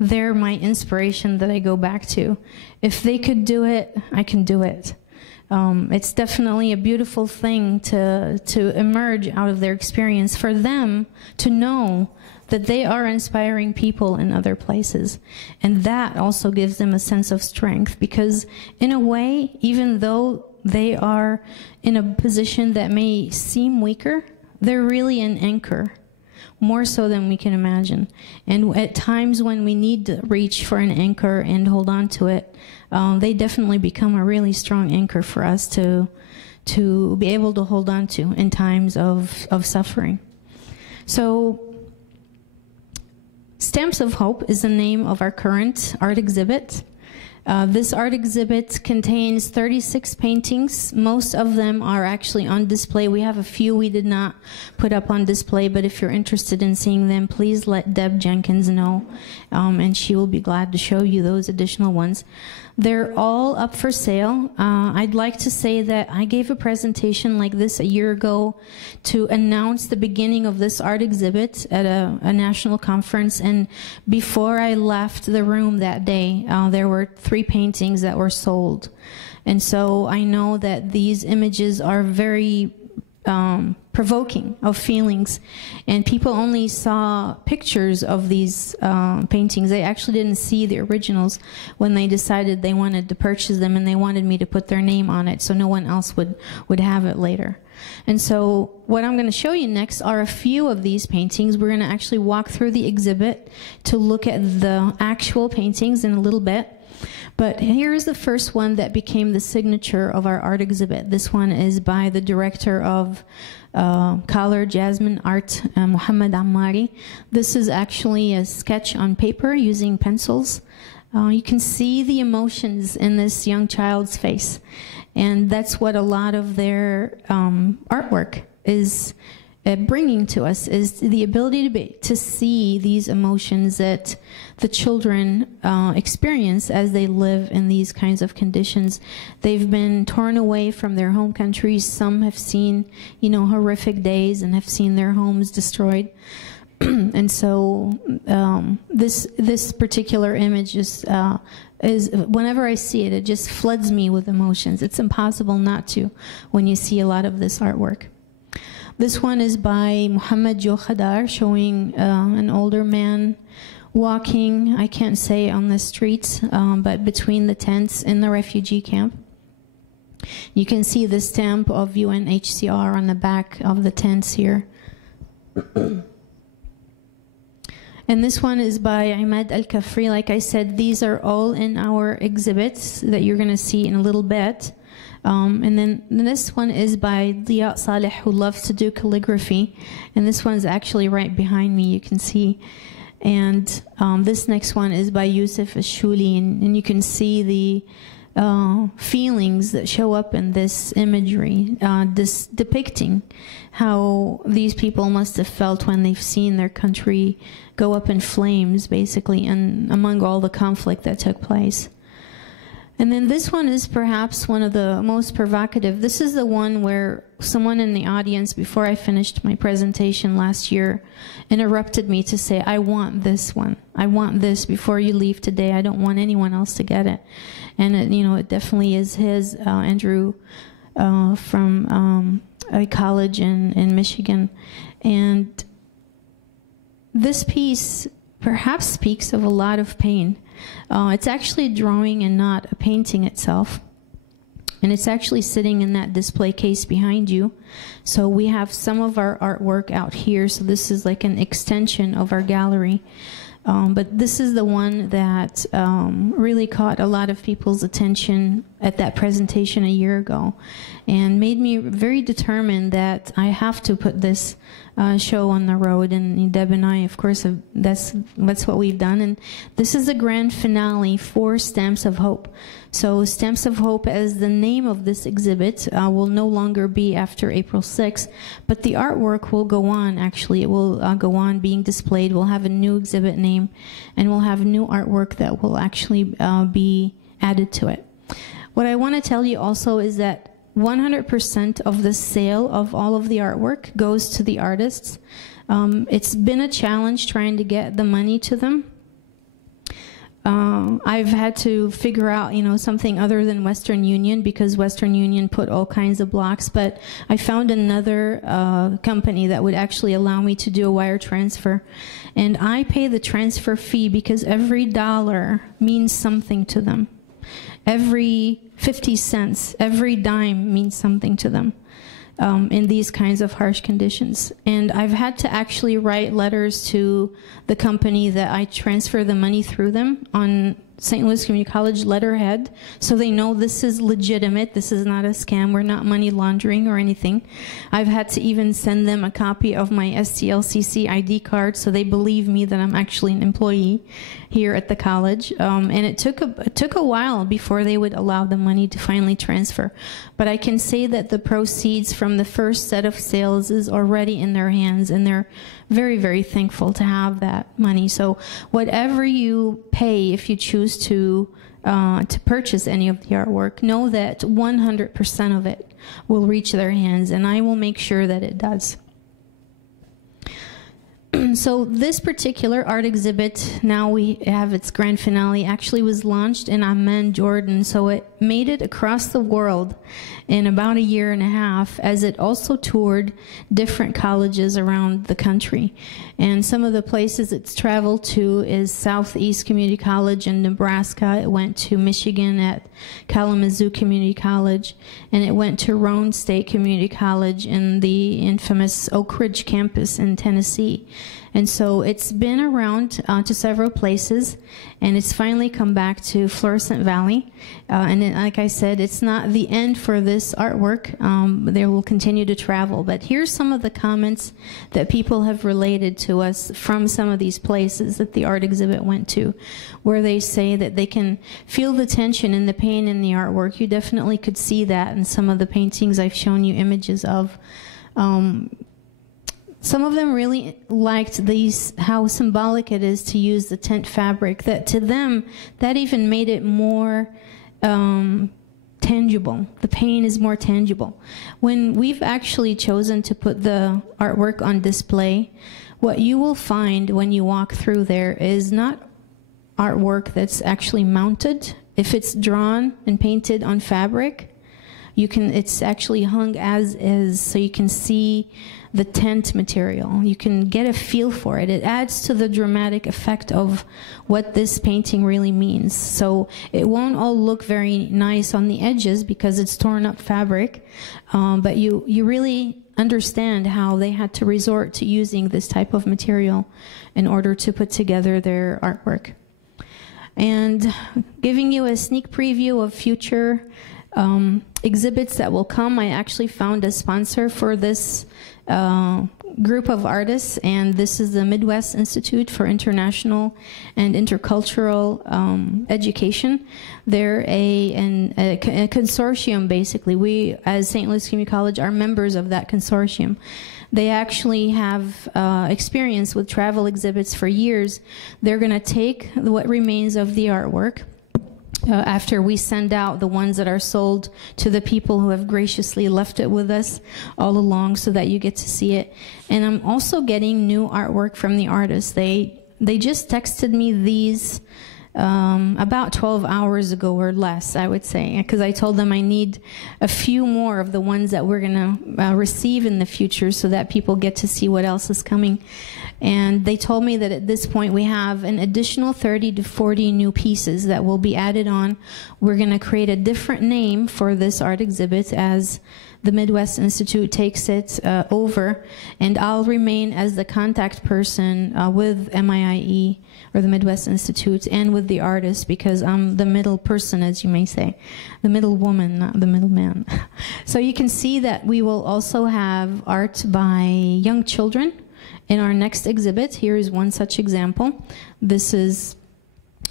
they're my inspiration that I go back to. If they could do it, I can do it. It's definitely a beautiful thing to emerge out of their experience, for them to know that they are inspiring people in other places. And that also gives them a sense of strength, because in a way, even though they are in a position that may seem weaker, they're really an anchor, more so than we can imagine. And at times when we need to reach for an anchor and hold on to it, they definitely become a really strong anchor for us to to be able to hold on to in times of suffering. So Stamps of Hope is the name of our current art exhibit. This art exhibit contains 36 paintings. Most of them are actually on display. We have a few we did not put up on display, but if you're interested in seeing them, please let Deb Jenkins know, and she will be glad to show you those additional ones. They're all up for sale. I'd like to say that I gave a presentation like this a year ago to announce the beginning of this art exhibit at a national conference, and before I left the room that day, there were 3 paintings that were sold. And so I know that these images are very provoking of feelings, and people only saw pictures of these paintings. They actually didn't see the originals when they decided they wanted to purchase them, and they wanted me to put their name on it so no one else would have it later. And so what I'm going to show you next are a few of these paintings. We're going to actually walk through the exhibit to look at the actual paintings in a little bit. But here's the first one that became the signature of our art exhibit. This one is by the director of Color Jasmine Art, Muhammad Ammari. This is actually a sketch on paper using pencils. You can see the emotions in this young child's face. And that's what a lot of their artwork is bringing to us, is the ability to see these emotions that the children experience as they live in these kinds of conditions. They've been torn away from their home countries. Some have seen, horrific days and have seen their homes destroyed. And so this particular image is whenever I see it, it just floods me with emotions. It's impossible not to when you see a lot of this artwork. This one is by Muhammad Hadar, showing an older man walking, I can't say on the streets, but between the tents in the refugee camp. You can see the stamp of UNHCR on the back of the tents here. And this one is by Imad Al-Kafri. Like I said, these are all in our exhibits that you're going to see in a little bit. And then this one is by Leah Saleh, who loves to do calligraphy. And this one's actually right behind me, you can see. And this next one is by Yusuf Ashuli. And you can see the feelings that show up in this imagery, this depicting how these people must have felt when they've seen their country go up in flames, basically, and among all the conflict that took place. And then this one is perhaps one of the most provocative. This is the one where someone in the audience, before I finished my presentation last year, interrupted me to say, I want this one. I want this before you leave today. I don't want anyone else to get it. And it definitely is his, Andrew, from a college in Michigan. And this piece perhaps speaks of a lot of pain. It's actually a drawing and not a painting itself. And it's actually sitting in that display case behind you. So we have some of our artwork out here. So this is like an extension of our gallery. But this is the one that really caught a lot of people's attention at that presentation a year ago, and made me very determined that I have to put this show on the road. And Deb and I, of course, that's what we've done. And this is the grand finale for Stamps of Hope. So Stamps of Hope, as the name of this exhibit, will no longer be after April 6th, but the artwork will go on, actually. It will go on being displayed. We'll have a new exhibit name, and we'll have new artwork that will actually be added to it. What I want to tell you also is that 100% of the sale of all of the artwork goes to the artists. It's been a challenge trying to get the money to them. I've had to figure out, something other than Western Union, because Western Union put all kinds of blocks, but I found another company that would actually allow me to do a wire transfer. And I pay the transfer fee because every dollar means something to them. Every 50 cents, every dime means something to them in these kinds of harsh conditions. And I've had to actually write letters to the company that I transfer the money through them on St. Louis Community College letterhead, so they know this is legitimate, this is not a scam, we're not money laundering or anything. I've had to even send them a copy of my STLCC ID card so they believe me that I'm actually an employee here at the college. And it took a while before they would allow the money to finally transfer. But I can say that the proceeds from the first set of sales is already in their hands, and they're very, very thankful to have that money. So whatever you pay, if you choose to purchase any of the artwork, know that 100% of it will reach their hands, and I will make sure that it does. So this particular art exhibit, now we have its grand finale, actually was launched in Amman, Jordan. So it made it across the world in about a year and a half, as it also toured different colleges around the country. And some of the places it's traveled to is Southeast Community College in Nebraska. It went to Michigan at Kalamazoo Community College, and it went to Roane State Community College in the infamous Oak Ridge campus in Tennessee. And so it's been around to several places, and it's finally come back to Florissant Valley. Like I said, it's not the end for this artwork. They will continue to travel. But here's some of the comments that people have related to us from some of these places that the art exhibit went to, where they say that they can feel the tension and the pain in the artwork. You definitely could see that in some of the paintings I've shown you images of. Some of them really liked how symbolic it is to use the tent fabric, that to them, that even made it more tangible. The pain is more tangible. When we've actually chosen to put the artwork on display, what you will find when you walk through there is not artwork that's actually mounted. If it's drawn and painted on fabric, it's actually hung as is, so you can see the tent material. You can get a feel for it. It adds to the dramatic effect of what this painting really means. So it won't all look very nice on the edges because it's torn up fabric, but you really understand how they had to resort to using this type of material in order to put together their artwork. And giving you a sneak preview of future exhibits that will come, I actually found a sponsor for this group of artists, and this is the Midwest Institute for International and Intercultural Education. They're a consortium, basically. We, as St. Louis Community College, are members of that consortium. They actually have experience with travel exhibits for years. They're going to take what remains of the artwork after we send out the ones that are sold to the people who have graciously left it with us all along, so that you get to see it. And I'm also getting new artwork from the artists. They just texted me these about 12 hours ago or less, I would say, because I told them I need a few more of the ones that we're going to receive in the future so that people get to see what else is coming. And they told me that at this point we have an additional 30 to 40 new pieces that will be added on. We're going to create a different name for this art exhibit as the Midwest Institute takes it over, and I'll remain as the contact person with MIIE, or the Midwest Institute, and with the artist, because I'm the middle person, as you may say, the middle woman, not the middle man. So you can see that we will also have art by young children in our next exhibit. Here is one such example. This is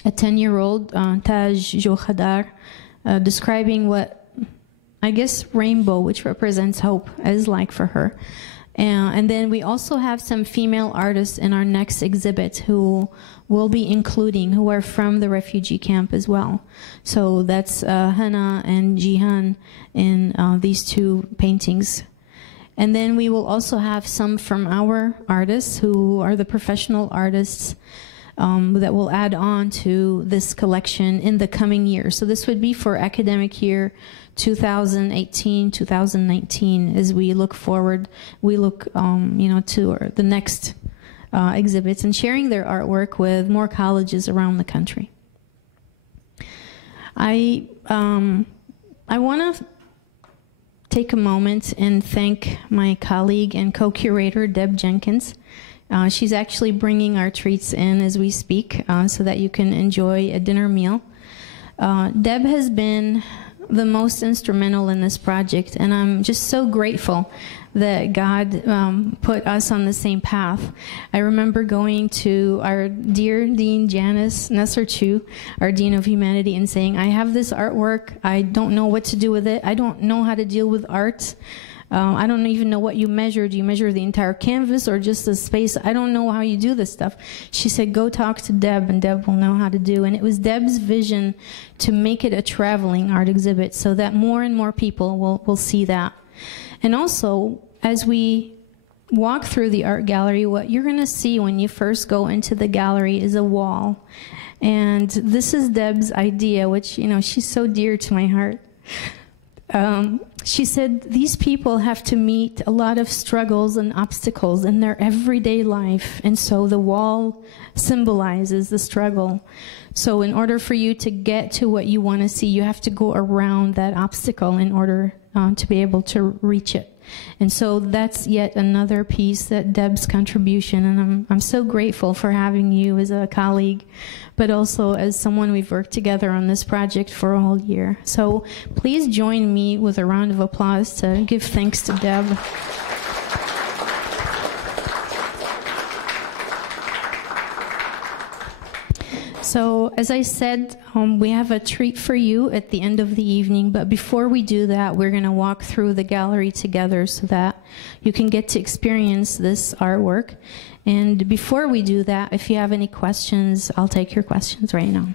a 10-year-old, Taj Jo Hadar, describing what I guess rainbow, which represents hope, is like for her. And then we also have some female artists in our next exhibit who we'll be including, who are from the refugee camp as well. So that's Hannah and Jihan in these two paintings. And then we will also have some from our artists who are the professional artists that will add on to this collection in the coming year. So this would be for academic year 2018-2019. As we look forward, we look to the next exhibits and sharing their artwork with more colleges around the country. I want to take a moment and thank my colleague and co-curator, Deb Jenkins. She's actually bringing our treats in as we speak so that you can enjoy a dinner meal. Deb has been the most instrumental in this project, and I'm just so grateful that God put us on the same path. I remember going to our dear Dean Janice Nesser-Chu, our Dean of Humanity, and saying, I have this artwork, I don't know what to do with it, I don't know how to deal with art. I don't even know what you measure. Do you measure the entire canvas or just the space? I don't know how you do this stuff. She said, go talk to Deb, and Deb will know how to do. And it was Deb's vision to make it a traveling art exhibit so that more and more people will see that. And also, as we walk through the art gallery, what you're going to see when you first go into the gallery is a wall. And this is Deb's idea, which, you know, she's so dear to my heart. She said these people have to meet a lot of struggles and obstacles in their everyday life, and so the wall symbolizes the struggle. So in order for you to get to what you want to see, you have to go around that obstacle in order to be able to reach it. And so that's yet another piece that Deb's contribution, and I'm so grateful for having you as a colleague, but also as someone we've worked together on this project for a whole year. So please join me with a round of applause to give thanks to Deb. So, as I said, we have a treat for you at the end of the evening, but before we do that, we're going to walk through the gallery together so that you can get to experience this artwork. And before we do that, if you have any questions, I'll take your questions right now.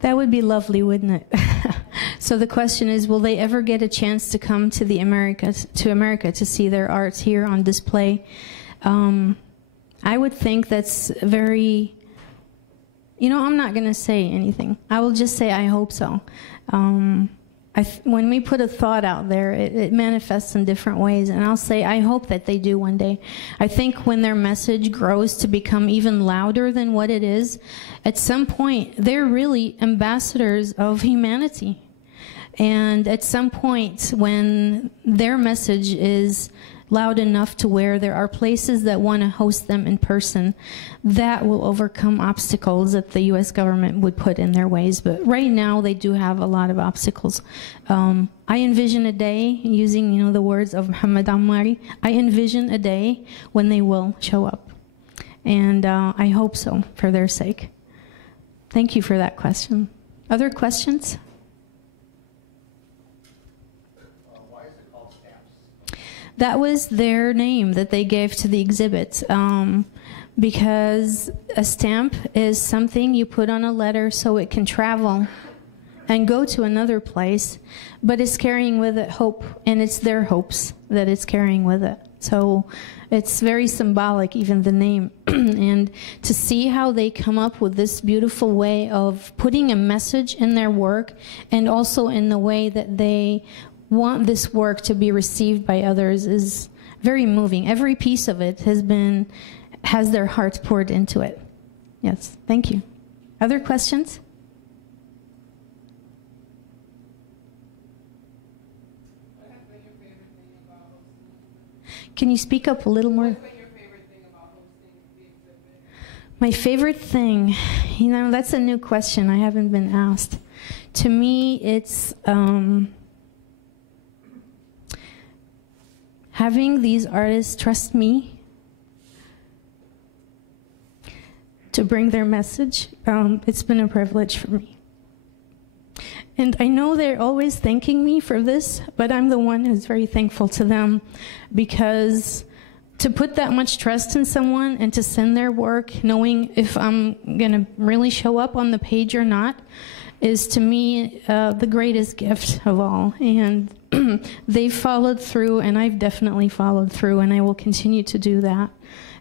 That would be lovely, wouldn't it? So the question is, will they ever get a chance to come to America to see their art here on display? I would think that's very, I'm not going to say anything. I will just say I hope so. When we put a thought out there, it manifests in different ways, and I'll say I hope that they do one day. I think when their message grows to become even louder than what it is, at some point they're really ambassadors of humanity. And at some point when their message is loud enough to where there are places that want to host them in person, that will overcome obstacles that the U.S. government would put in their ways. But right now, they do have a lot of obstacles. I envision a day, using the words of Muhammad Ammari, I envision a day when they will show up. And I hope so, for their sake. Thank you for that question. Other questions? That was their name that they gave to the exhibit, because a stamp is something you put on a letter so it can travel and go to another place, but it's carrying with it hope, and it's their hopes that it's carrying with it. So it's very symbolic, even the name. And to see how they come up with this beautiful way of putting a message in their work, and also in the way that they want this work to be received by others, is very moving. Every piece of it has their heart poured into it. Yes, thank you. Other questions? Can you speak up a little more? What's been your favorite thing about hosting the exhibit? My favorite thing, that's a new question. I haven't been asked. To me, it's having these artists trust me to bring their message. It's been a privilege for me. And I know they're always thanking me for this, but I'm the one who's very thankful to them, because to put that much trust in someone and to send their work knowing if I'm going to really show up on the page or not is, to me, the greatest gift of all. And they've followed through, and I've definitely followed through, and I will continue to do that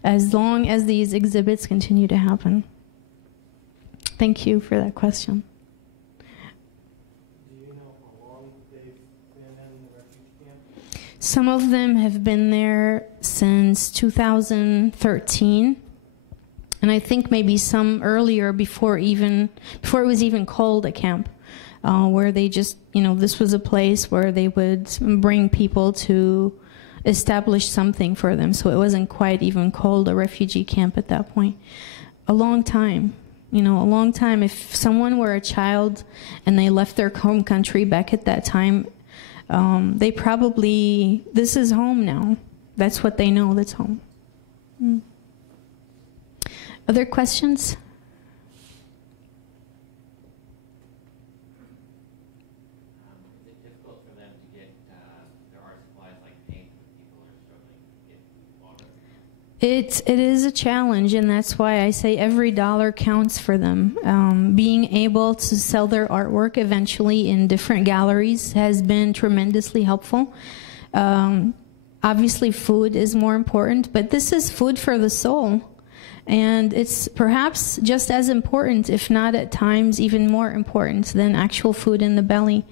as long as these exhibits continue to happen. Thank you for that question. Do you know how long they've been in the refugee camp? Some of them have been there since 2013, and I think maybe some earlier before it was even called a camp, where they just, this was a place where they would bring people to establish something for them. So it wasn't quite even called a refugee camp at that point. A long time. A long time. If someone were a child and they left their home country back at that time, they probably, this is home now. That's what they know, that's home. Other questions? Is it difficult for them to get their art supplies like paint when people are struggling to get water? It is a challenge, and that's why I say every dollar counts for them. Being able to sell their artwork eventually in different galleries has been tremendously helpful. Obviously, food is more important, but this is food for the soul. And it's perhaps just as important, if not at times even more important, than actual food in the belly.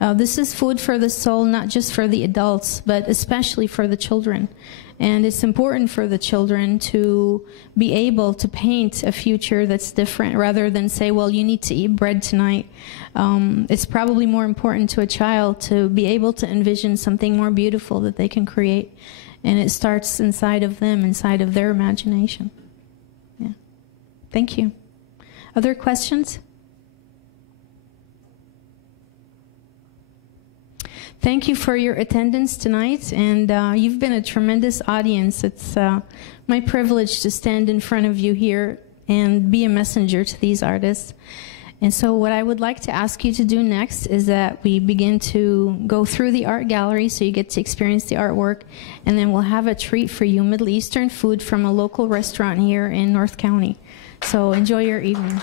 This is food for the soul, not just for the adults, but especially for the children. And it's important for the children to be able to paint a future that's different, rather than say, well, you need to eat bread tonight. It's probably more important to a child to be able to envision something more beautiful that they can create. And it starts inside of them, inside of their imagination. Yeah. Thank you. Other questions? Thank you for your attendance tonight, and you've been a tremendous audience. It's my privilege to stand in front of you here and be a messenger to these artists. And so what I would like to ask you to do next is that we begin to go through the art gallery so you get to experience the artwork, and then we'll have a treat for you, Middle Eastern food from a local restaurant here in North County. So enjoy your evening.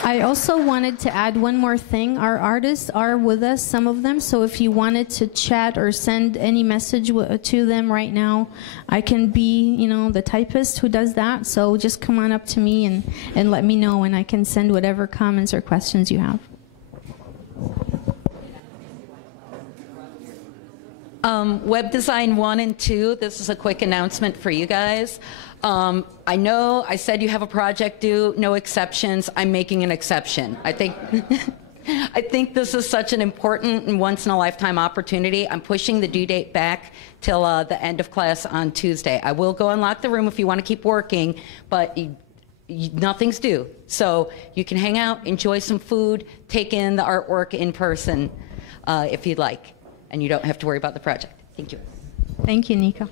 I also wanted to add one more thing. Our artists are with us, some of them, so if you wanted to chat or send any message to them right now, I can be, the typist who does that. So just come on up to me and let me know, and I can send whatever comments or questions you have. Web Design 1 and 2, this is a quick announcement for you guys. I know I said you have a project due, no exceptions. I'm making an exception. I think this is such an important and once-in-a-lifetime opportunity. I'm pushing the due date back till the end of class on Tuesday. I will go unlock the room if you want to keep working, but nothing's due. So you can hang out, enjoy some food, take in the artwork in person if you'd like. And you don't have to worry about the project. Thank you. Thank you, Nika.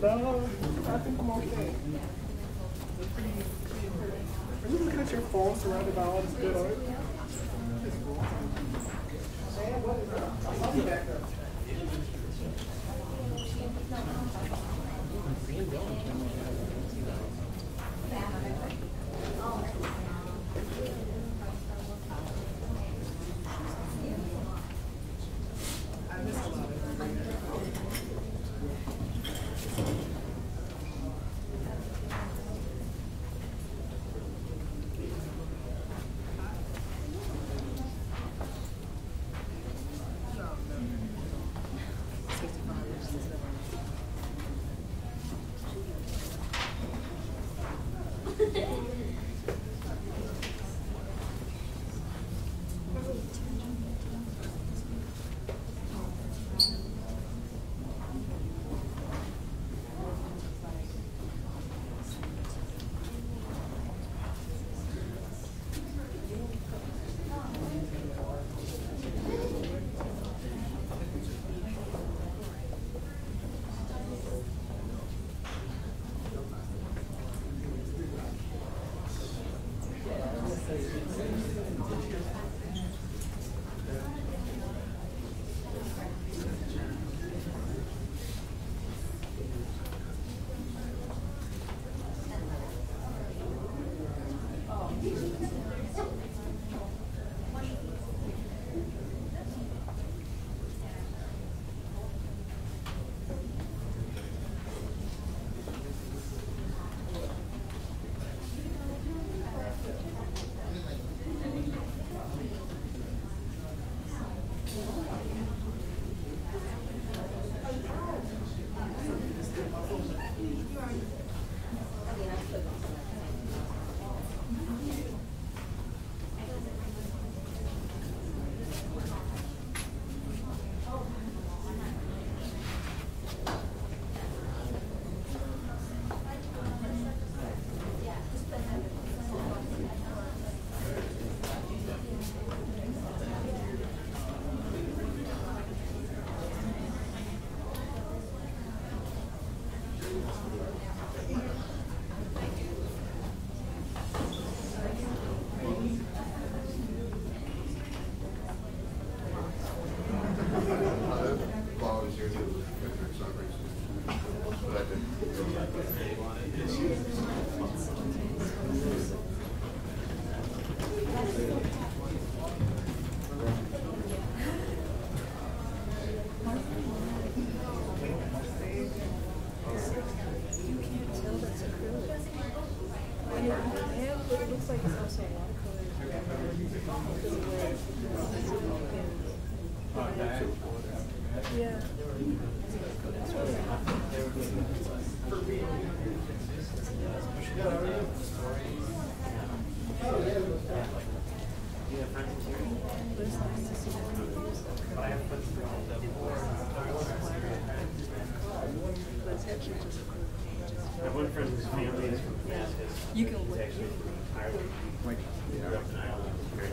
No, I think I'm okay. Are you looking at your phone surrounded by all this good art? It's cool. I'll be back there. I have one friend whose family is from Damascus. You can he's actually from Ireland. He grew up in Ireland. Very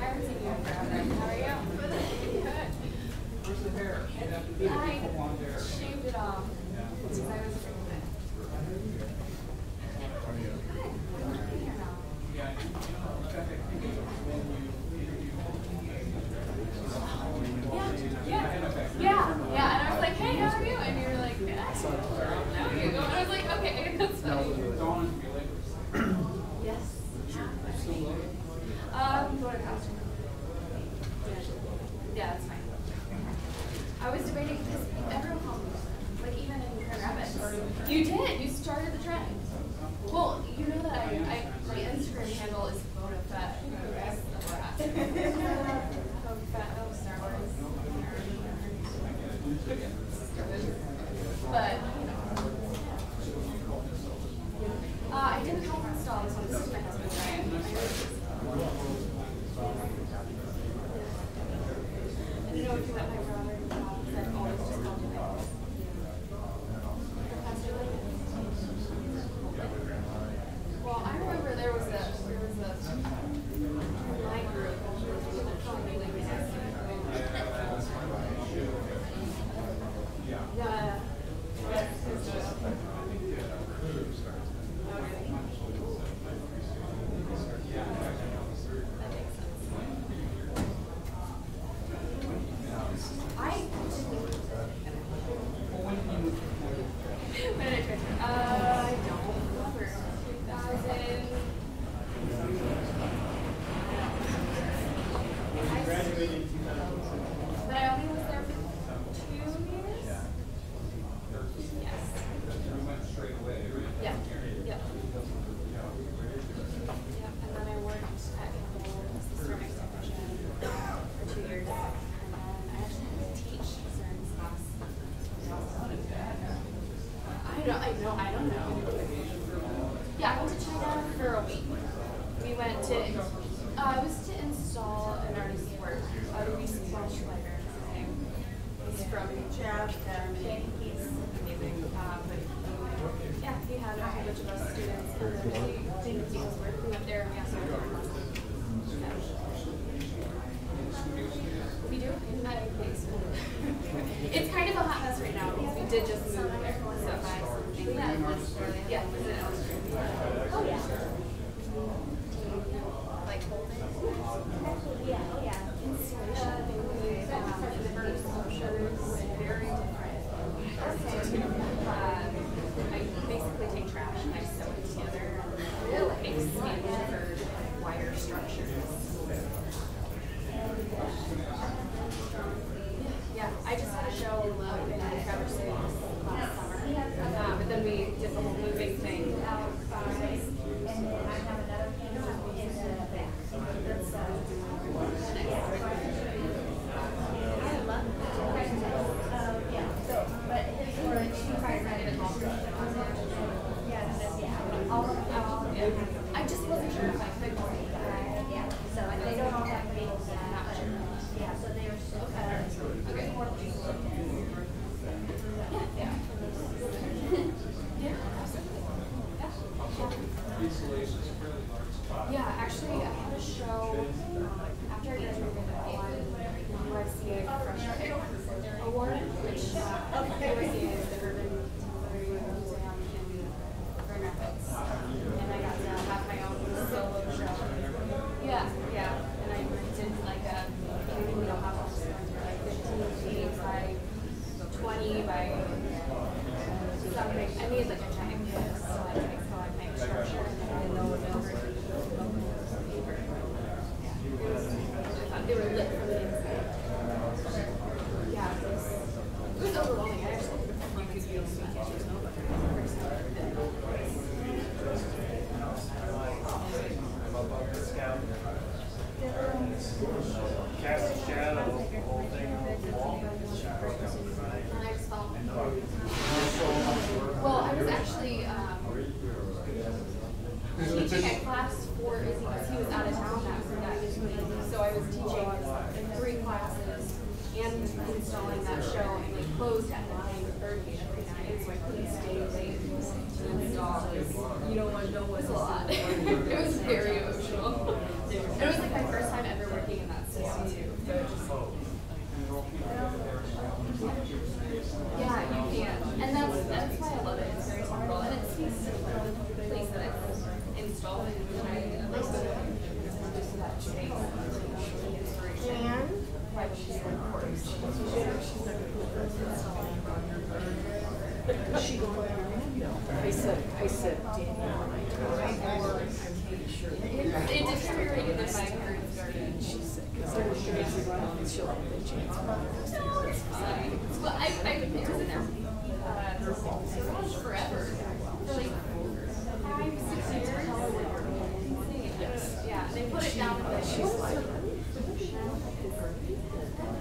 haven't seen you in forever. How are you? Good. Where's the hair? It'd have to be a beautiful blonde hair. I shaved it off because I was sick of it. Yeah, and I was like, hey, how are you? And you were like, yeah. Now you go. And I was like, okay, that's funny. Yes. Go to costume. Yeah, that's fine. I was debating because everyone called me, like even in Grand Rapids. You did. You started the trend. Well, you know that my Instagram handle is Bonafet. Star Wars. But you know, I did a conference stall. This one is my husband Ryan. I don't know if you met my brother. That always just called me that. Well, I remember there was a line group. Yeah. I don't know. Yeah, I went to China for a week. We went to, it was to install an artist's work. Luis Schleicher, his name. He's from Germany. He's amazing. Yeah, he had a whole bunch of us students, and then we didn't see his work. We went there and we asked him to work. We do in my basement. It's kind of a hot mess right now because we did just move there. So yeah, was it Australia? Oh yeah. Like yeah, installation, inverted sculptures, very different. I basically take trash and I sew it together and make stand for wire structures. Yeah, I just had a show in Traverse City last summer, but then we did the whole moving thing. I just wasn't sure if I could. Yeah, so they don't all have faces. I'm not sure. Yeah, so they were so okay. Yeah. Yeah, actually, I had a show after I graduated. I won the YCA Fresh Award, which the YCA is the Urban Contemporary Museum in Grand Rapids, and I got to have my own solo show. Yeah, and I did like a house like 15 feet by 20 by something. I made like a giant canvas, so I could explore my structure and know what over paper. They were lit from the inside. Yeah, it was overwhelming. I actually you could use my tissues over Cast a shadow, the whole thing on the wall. And I just felt. Well, I was actually teaching a class for Izzy because he was out of town that week. So I was teaching in 3 classes and installing that show, and they closed at 9:30 every night, so I couldn't stay late to install. You don't want to know what's a lot. It was very emotional. I said, Danielle, it deteriorated as my parents started. she's sick. Because they're she'll have a chance. No, it's fine. Well, I it was in there forever. For like 5-6 years. Yes. Yeah, they put it down. She's like,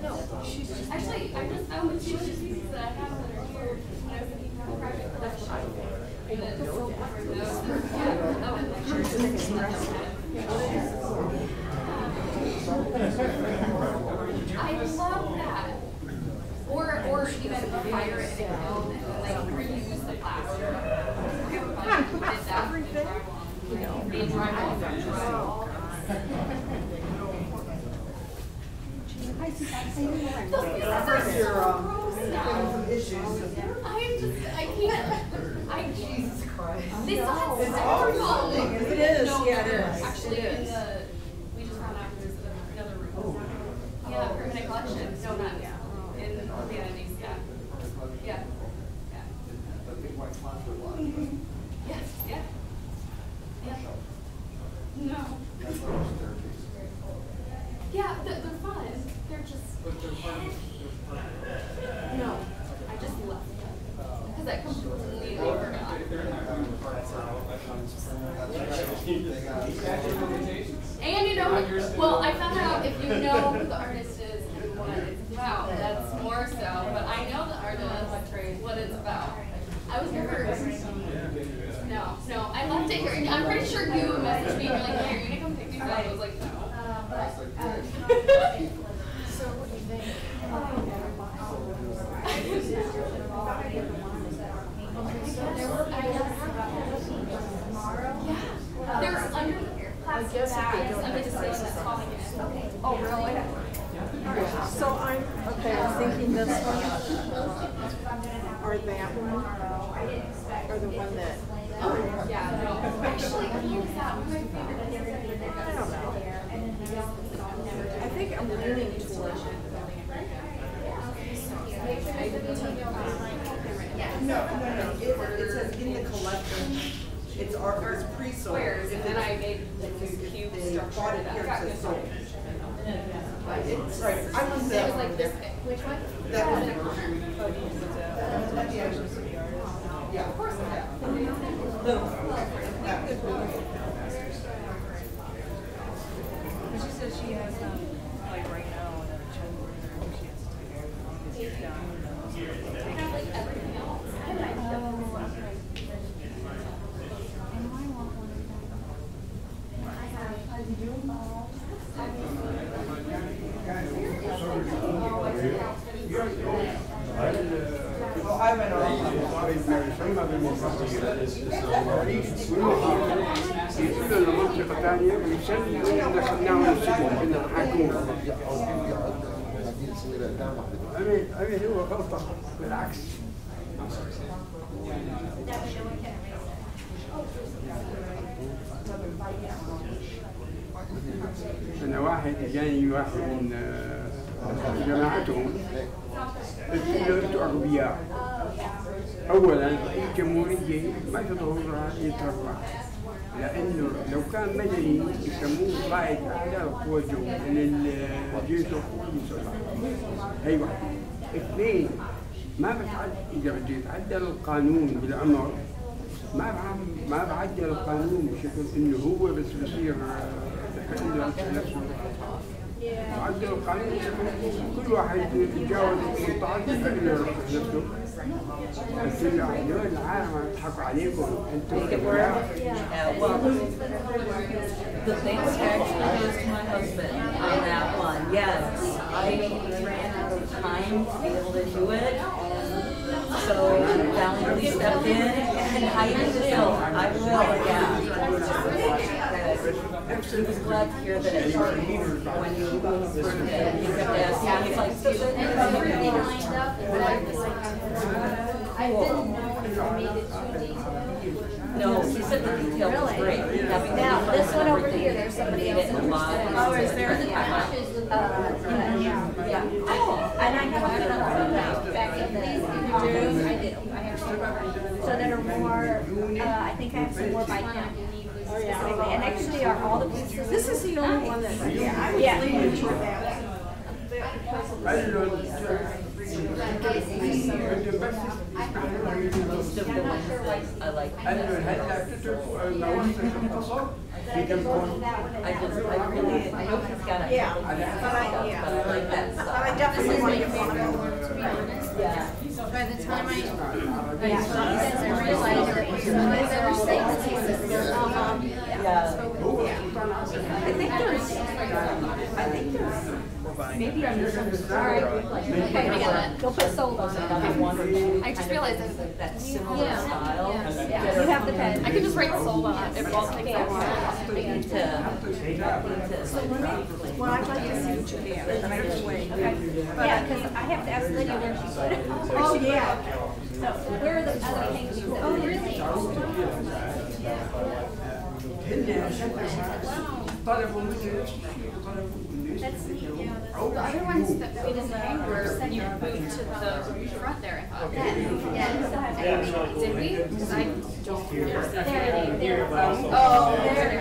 no, she's just actually I would teach the pieces that I have that are here when I was in private collection. I love that. Or even fire it in and like reuse the plaster. We have a budget who did that for the drywall. You know, the drywall from drywall. I can't. Jesus Christ. This is wonderful. It is. No, Yeah, it is. Actually, It is. we just found out there's another room. Yeah, permanent collection. No, not in the entities. Yeah. Yeah. Yes. Yeah. Yeah. No. Yeah, they're fun. They're just. No, I just left them because I completely forgot. And you know, well, I found out if you know who the artist is and what it's about, that's more so. But I know the artist, what it's about. I was never. No, I left it here. I'm pretty sure you messaged me. You're like, "Hey, are you gonna come pick these up?" I was like, "No." so what do you think? They're under the plastic bags. I'm just saying that's falling in. Okay. Oh, really? Alright, so I'm thinking this one, or that one, or the one that. Oh, yeah, no. Actually, I use that one. My favorite. I don't know. I think I'm leaning towards. No. It says in the collection. It's art. It's pre-sold. Squares, and then I made the cube structure that got it's sold. It's right. I was it was like this. Which one? That one. Yeah, of course. She says she has like right now in her chamber, she has to take down. Like everything else. يدخلوا لمنطقة ثانية ونسلم ودخلناهم السجن كنا نحاكمهم. أمين هو غلطة بالعكس. أنا واحد جاني واحد من جماعتهم قلت له أغبياء. أولاً الجمهورية ما تظهر يترفع لأنه لو كان مدني يسموه قائد أعلى قوة جو من الجيش الحكومي. هي واحدة. اثنين ما بتعد إذا بده يتعدل القانون بالأمر ما بعدل القانون بشكل إنه هو بس بصير كأنه نفسه. بعدل القانون بشكل كل واحد يتجاوز 18 فإنه يرشح نفسه. Well, the thanks actually goes to my husband on that one. Yes, I ran out of time to be able to do it, and so valiantly stepped in, and I will. Yeah. I was glad to hear that it worked when you kept asking. He's like, cool. No, he said the detail was great. Now, this one over here, there's somebody else. Oh, is there? Yeah. Oh, and I have a couple back in these. I do. I have some so that are more, I think I have some more by him. Specifically. And actually are all the pieces. This is the only one that, yeah, I was leaning toward that. Most of the ones that I like. I really, I know he's got a couple of stuff, but I like that stuff. But I definitely want to get one of them. To be honest, Yeah. by the time I realized there was ever six pieces. I think there's maybe I'm Sorry. Okay, go put soul on it. I just realized that similar style. Yeah, you have the pen. I could just write soul on it. It won't take that long. well, I'd like to see what you have, and I just wait. Okay. Yeah, because I have to ask Lydia where she put it. Oh, yeah. So where are the other things you said? Oh, really? That's neat, yeah. The other ones that we designed were you moved to the front there, I thought. Yeah. Did we? Because I don't remember. There. Oh, there.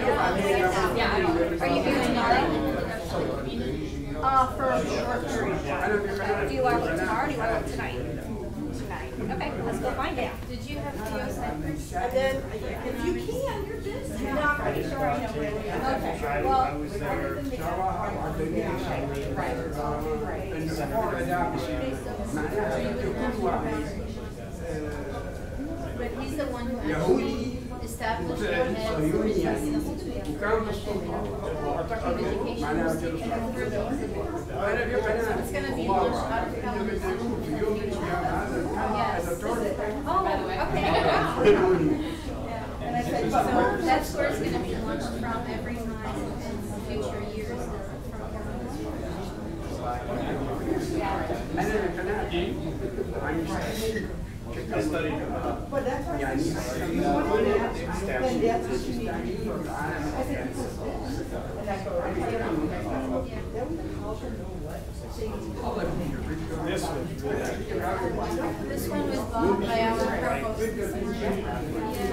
Yeah, I don't. Are you doing tomorrow? For a short period. Do you want to work tomorrow or do you want to work tonight? Tonight. Okay, let's go find out. Did you have Theo Cypress? And then, if you can, you're busy. No, I'm pretty sure I know where we are. Okay, well, But he's the one who actually established the head for education. It's going to be launched out of Kalamazoo. Yes. Oh, by the way. Okay. So that's where it's going to be launched from every time in future years from I studied But that's what I'm saying. And that's what you need to do first. I think it's just this. And I go, then we can help her know what things. This one was bought by our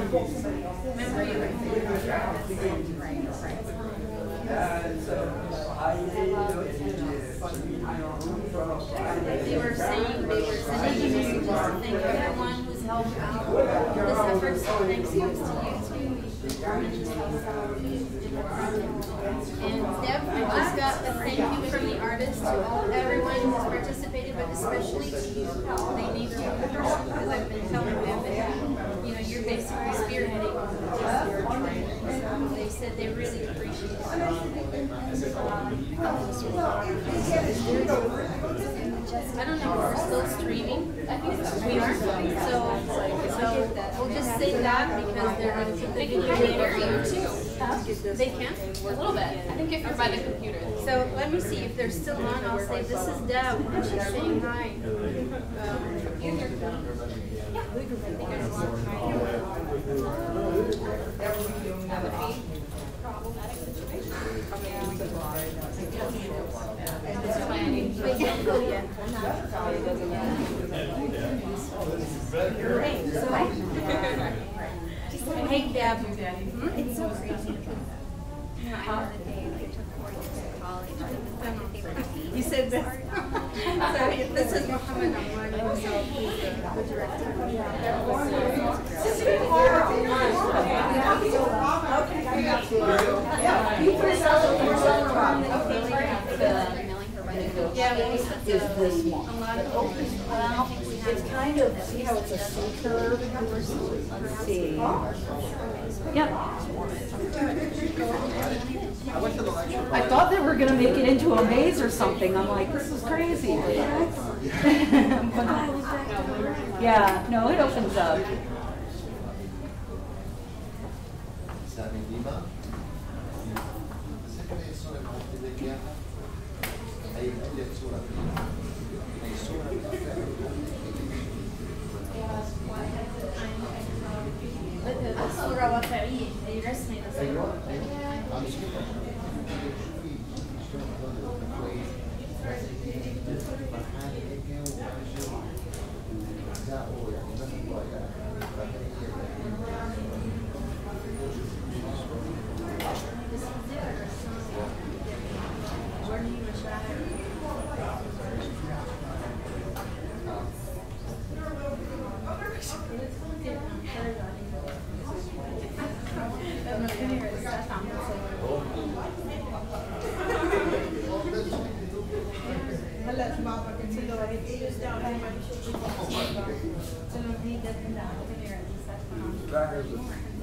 provost. Remember you? They were sending messages to thank everyone who's helped out with this effort. So thanks goes to you too. And Deb, I just got a thank you from the artists to everyone who's participated, but especially to you. They need you in person because I've been telling them that, you know, you're basically spearheading this year. So they said they really appreciate it. I don't know if we're still streaming. I think we are. So we'll just say that because they're going to put the video later too. They can? A little bit. I think if you're by the computer. So let me see if they're still on. I'll say this is Deb and she's saying hi. That would be problematic situation. Wait, don't go yet. Hey, Deb. It's so crazy. You said that. So this is Muhammad Amman, who's the director. This is horrible. Yeah, is this one. It's kind of, see how it's a C-curve? Let's see. Yep. I thought they were going to make it into a maze or something. I'm like, this is crazy. Yeah, no, it opens up.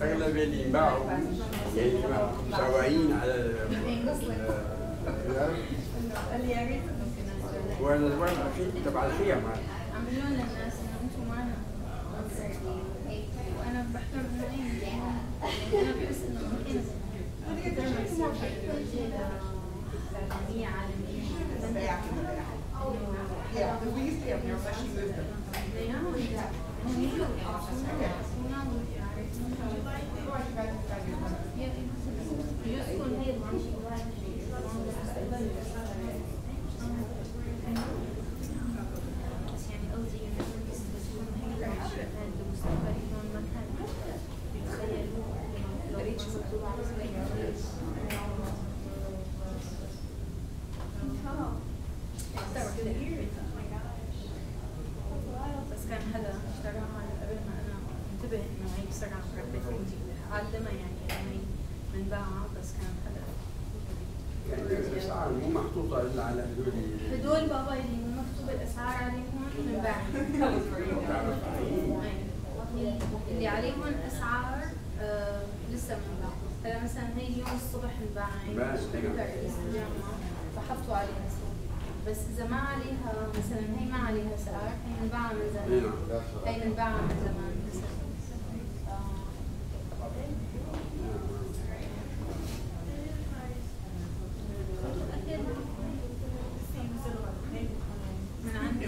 أغلب اللي ينباعوا يعني مساويين على والأزواج الأخير تبع الخيام عملوا لنا الناس إنه أنتم معنا وأنا بحضر معين أنا بحس إنه ممكن أقدر ما يصير إعلامية عالمية. Yeah, we used to have no such movement. بس كان حدا اشتراها قبل ما انا انتبه انه هي بسرعه ريفيوجي علمها يعني انه منباعها بس كان حدا يعني الأسعار مو محطوطة إلا على هدول بابا اللي مو مكتوب الاسعار عليهم منباعها اللي عليهم اسعار لسه منباعها. هلا مثلا هي اليوم الصبح انباعها رئيس الجامعه فحطوا عليها اسعار. بس إذا ما عليها مثلا هي ما عليها سعر هي منباعها من زمان. هي منباعها من زمان مثلا. من عندي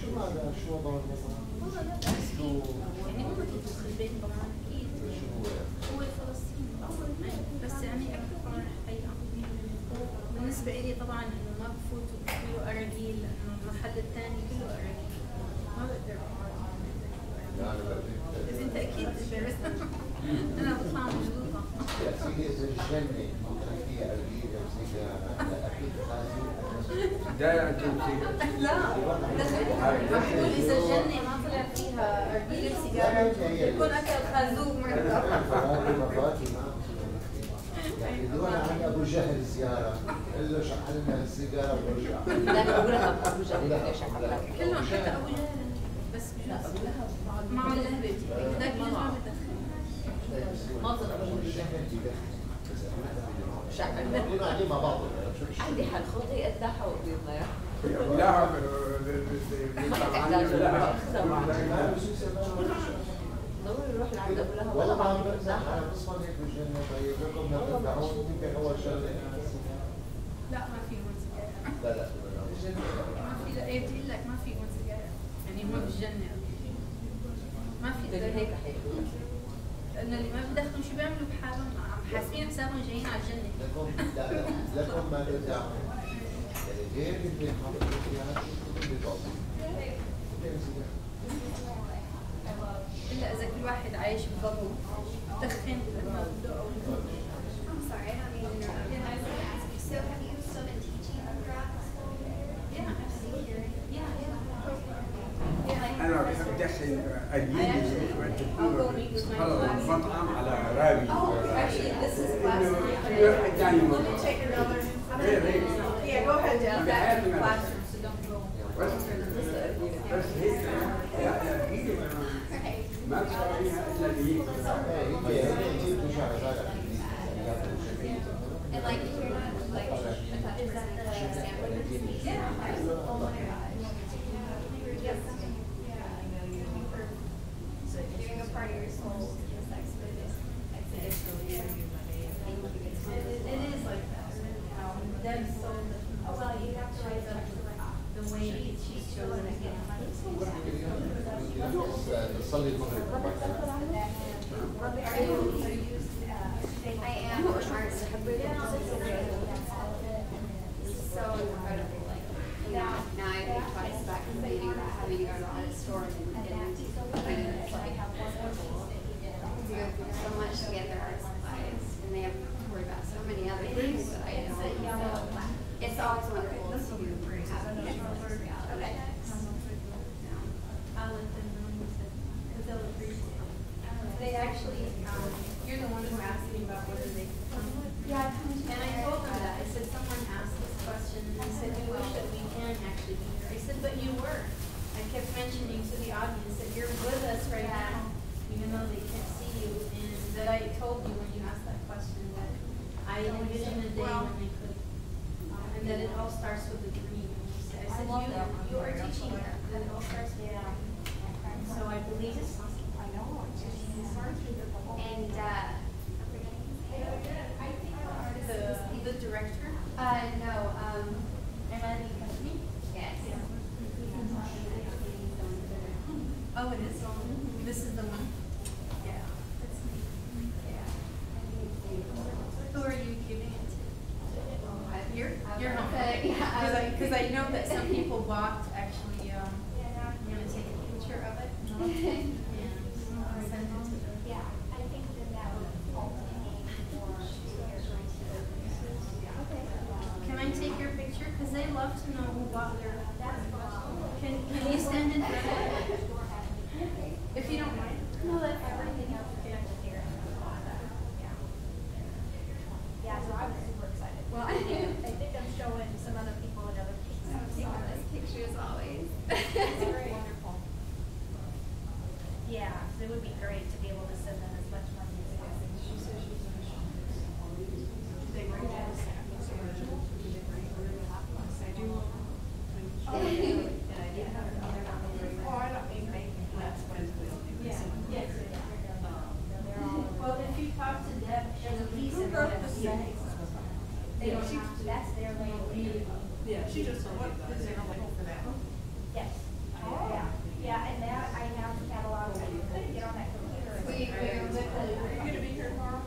شو هذا؟ شو وضعه يعني هو في البيت طبعا اكيد هو فلسطيني بس يعني اكثر الحقيقه بالنسبه لي طبعا انه ما بفوتوا كله اراجيل لانه المحل الثاني كله اراجيل ما بقدر بس انت اكيد درست انا بطلع مجلوطه سيدي اذا الجنه ممكن فيها اراجيل او سيجاره اكيد لا بقول اذا الجنه ما طلع فيها اراجيل وسيجاره بكون اكل خازوق مرتب يعني دون عن ابو جهل زياره قال له شحن لنا السيجاره ورجع. لا بقول لك ابو جهل كلهم حتى ابو جهل بس معه اللهبه ذاك ما بدخن ما طلع بيقولوا عليه مع بعض عندي حل خطي قداحه وبيضنا لا ضروري نروح لعند ابو لهب والله ما عم برتاح انا بصفن هيك بالجنه. طيب لكم بدنا ترجعون يمكن اول شغله لا ما في هون سجاير. لا ما في لا ايه بتقول لك ما في هون سجاير يعني هم بالجنه ما في هيك حيقول لانه اللي ما بدخنوا شو بيعملوا بحالهم حاسبين حسابهم جايين على الجنه. لكم ما ترجعون يعني غير اللي حاطط فيها بطاقه الا اذا كل واحد عايش ببابه بدخن لما بده او I'm sorry, I don't even know. I was going to ask you, so have you still been teaching abroad? Yeah, I've seen here. أنا بحب أدخن أجيب مطعم على رابي. Actually, this is classroom. Let me take another. Yeah, go ahead, Jeff. That's the classroom, so don't go. بس هيك ما تسويها إلا بهيك. And like, if you're not like attached to the standpoint, yeah. Oh my gosh. Yes. Doing a part of your soul in this expedition. It is like that. That's so. Oh well, you have to rise up to like. so incredible. Like, you know, now I think twice back in the meeting about having to go to the store and getting to it's like so much to get their art supplies, and they have to worry about so many other things that I know. So it's always wonderful to have a visual reality. I'll let them know because they'll appreciate it. They actually, you're the one who asked me about whether they could come. Yeah, and I told them that. I said, someone asked this question, and I said, we wish that we can actually be here. I said, but you were. I kept mentioning to the audience that you're with us right now, even though they can't see you, and that I told you when you asked that question that I envision a day when they could, and that it all starts with a dream. I said, you are teaching that it all starts with a dream. So I believe it's I know. And the director? No. El-Mahdi company? Yes. Oh, it is. This is the one. Yeah. That's neat. Yeah. Who are you giving it to? You're home. Yeah. Because I know that some people bought actually. I'm gonna take a picture of it. And send it to them. Yeah, I think that would ultimately Can I take your picture? Because they love to know who bought their. Can you stand in front of it? If you don't mind. No, that's everything else is here. Yeah, so I was super excited. Well, I think I'm showing some other people another picture. I'm taking those pictures always. It's very wonderful. Yeah, so it would be great to be able to send them as much money as possible. She says she's going to they bring it as original. I do. And I did have another one. Oh, I don't think that's Wednesday. Yeah. Yes. Well, if you talk to Deb, there's a piece of it. They don't have to. That's their language. Yeah, she just told me that. Is there a link for that? Yes. Yeah. Yeah, and now I have the catalog. I couldn't get on that computer. Are you going to be here tomorrow?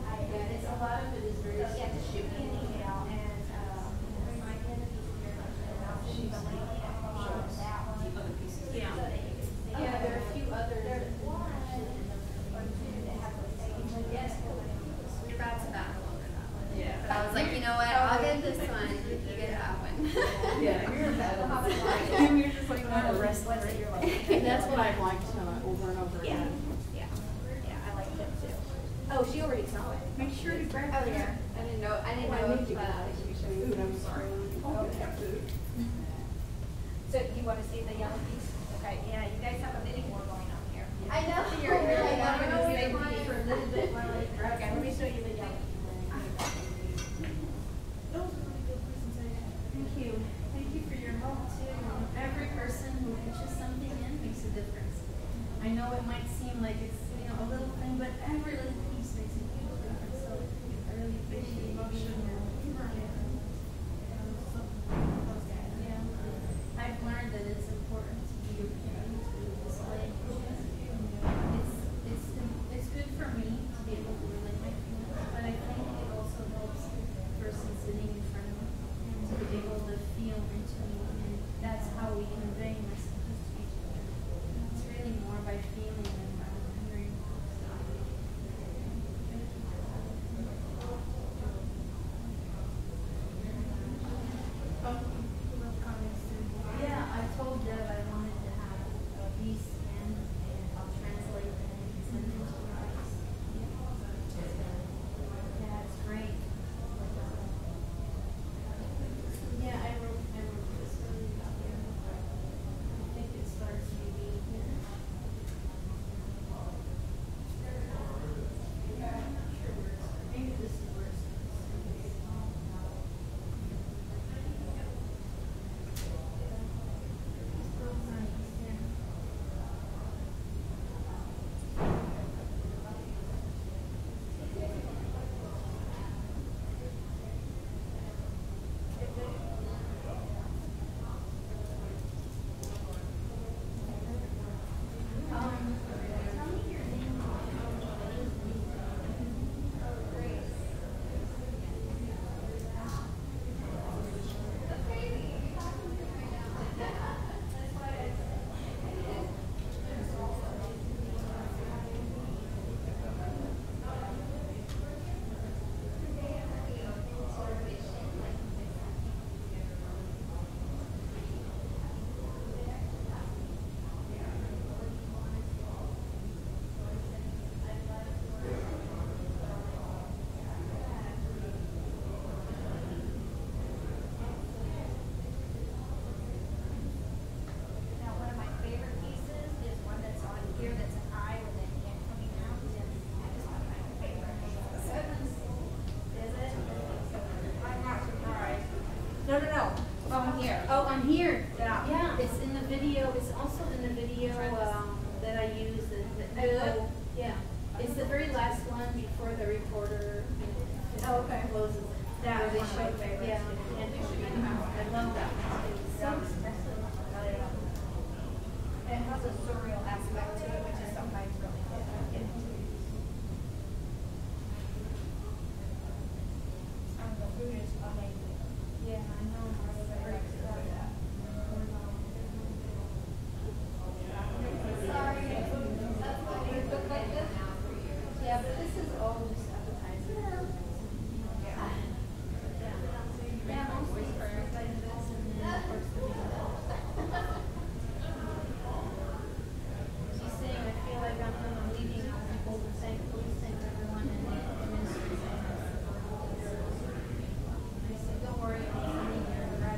It's a lot of it is very. Yeah, just shoot me an email and remind me of the piece here. And I'll shoot the link on that one. Yeah. Yeah, there are a few others. There's one or two that have the same. Yes. You're about to battle over that one. Yeah. But I was like, you know what? I'll get this one. You get that one. Yeah, you're a battle. You're just like a wrestler. That's what I've liked over and over again. Yeah, I like them too. Oh, she already saw it. Make sure to grab Oh yeah. I didn't know if Food, I'm sorry. So you want to see the yellow piece? Okay, yeah, you guys have a bidding war going on here. I know. You're really I'm going going to to say say for a little bit while I grab. Okay, let me show you the yellow. Thank you. Thank you for your help too. Every person who pitches something in makes a difference. I know it might seem like it's a little thing, but every little piece makes a huge difference. So I really appreciate you. I've learned that it's important to be to display. It's good on here. Yeah, it's in the video. It's also in the video that I use. Yeah, it's the very last one before the reporter closes. That they show there. Yeah, I love that one. It's so expressive. It has a surreal aspect to it, which is sometimes really good. The food is amazing. Yeah, I know. Sorry. Yeah, but this is all just appetizing. Yeah, mostly for like this and then of course the she's saying, I feel like I'm leading all people the same police thing for everyone in the ministry. I said, don't worry, I'm here, right?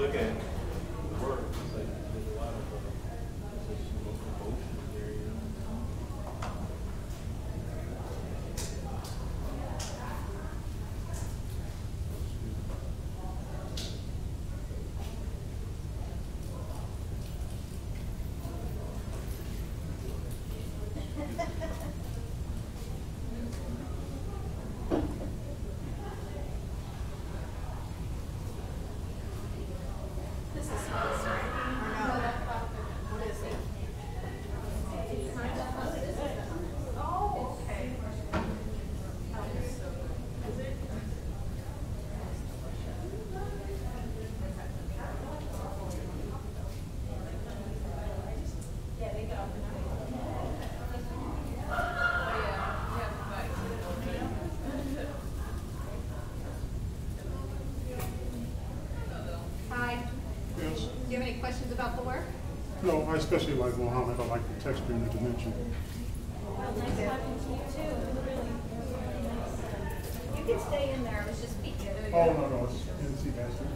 look at the work, it's like there's a lot of emotion there, you know. This is supposed to, what is it? Oh, okay. Is it? Yeah, they got Hi. Yes. Do you have any questions about the work? No, I especially like Mohammed. I like the texture and the dimension. You can stay in there, I was just speaking. Oh, no, it's NC bastard.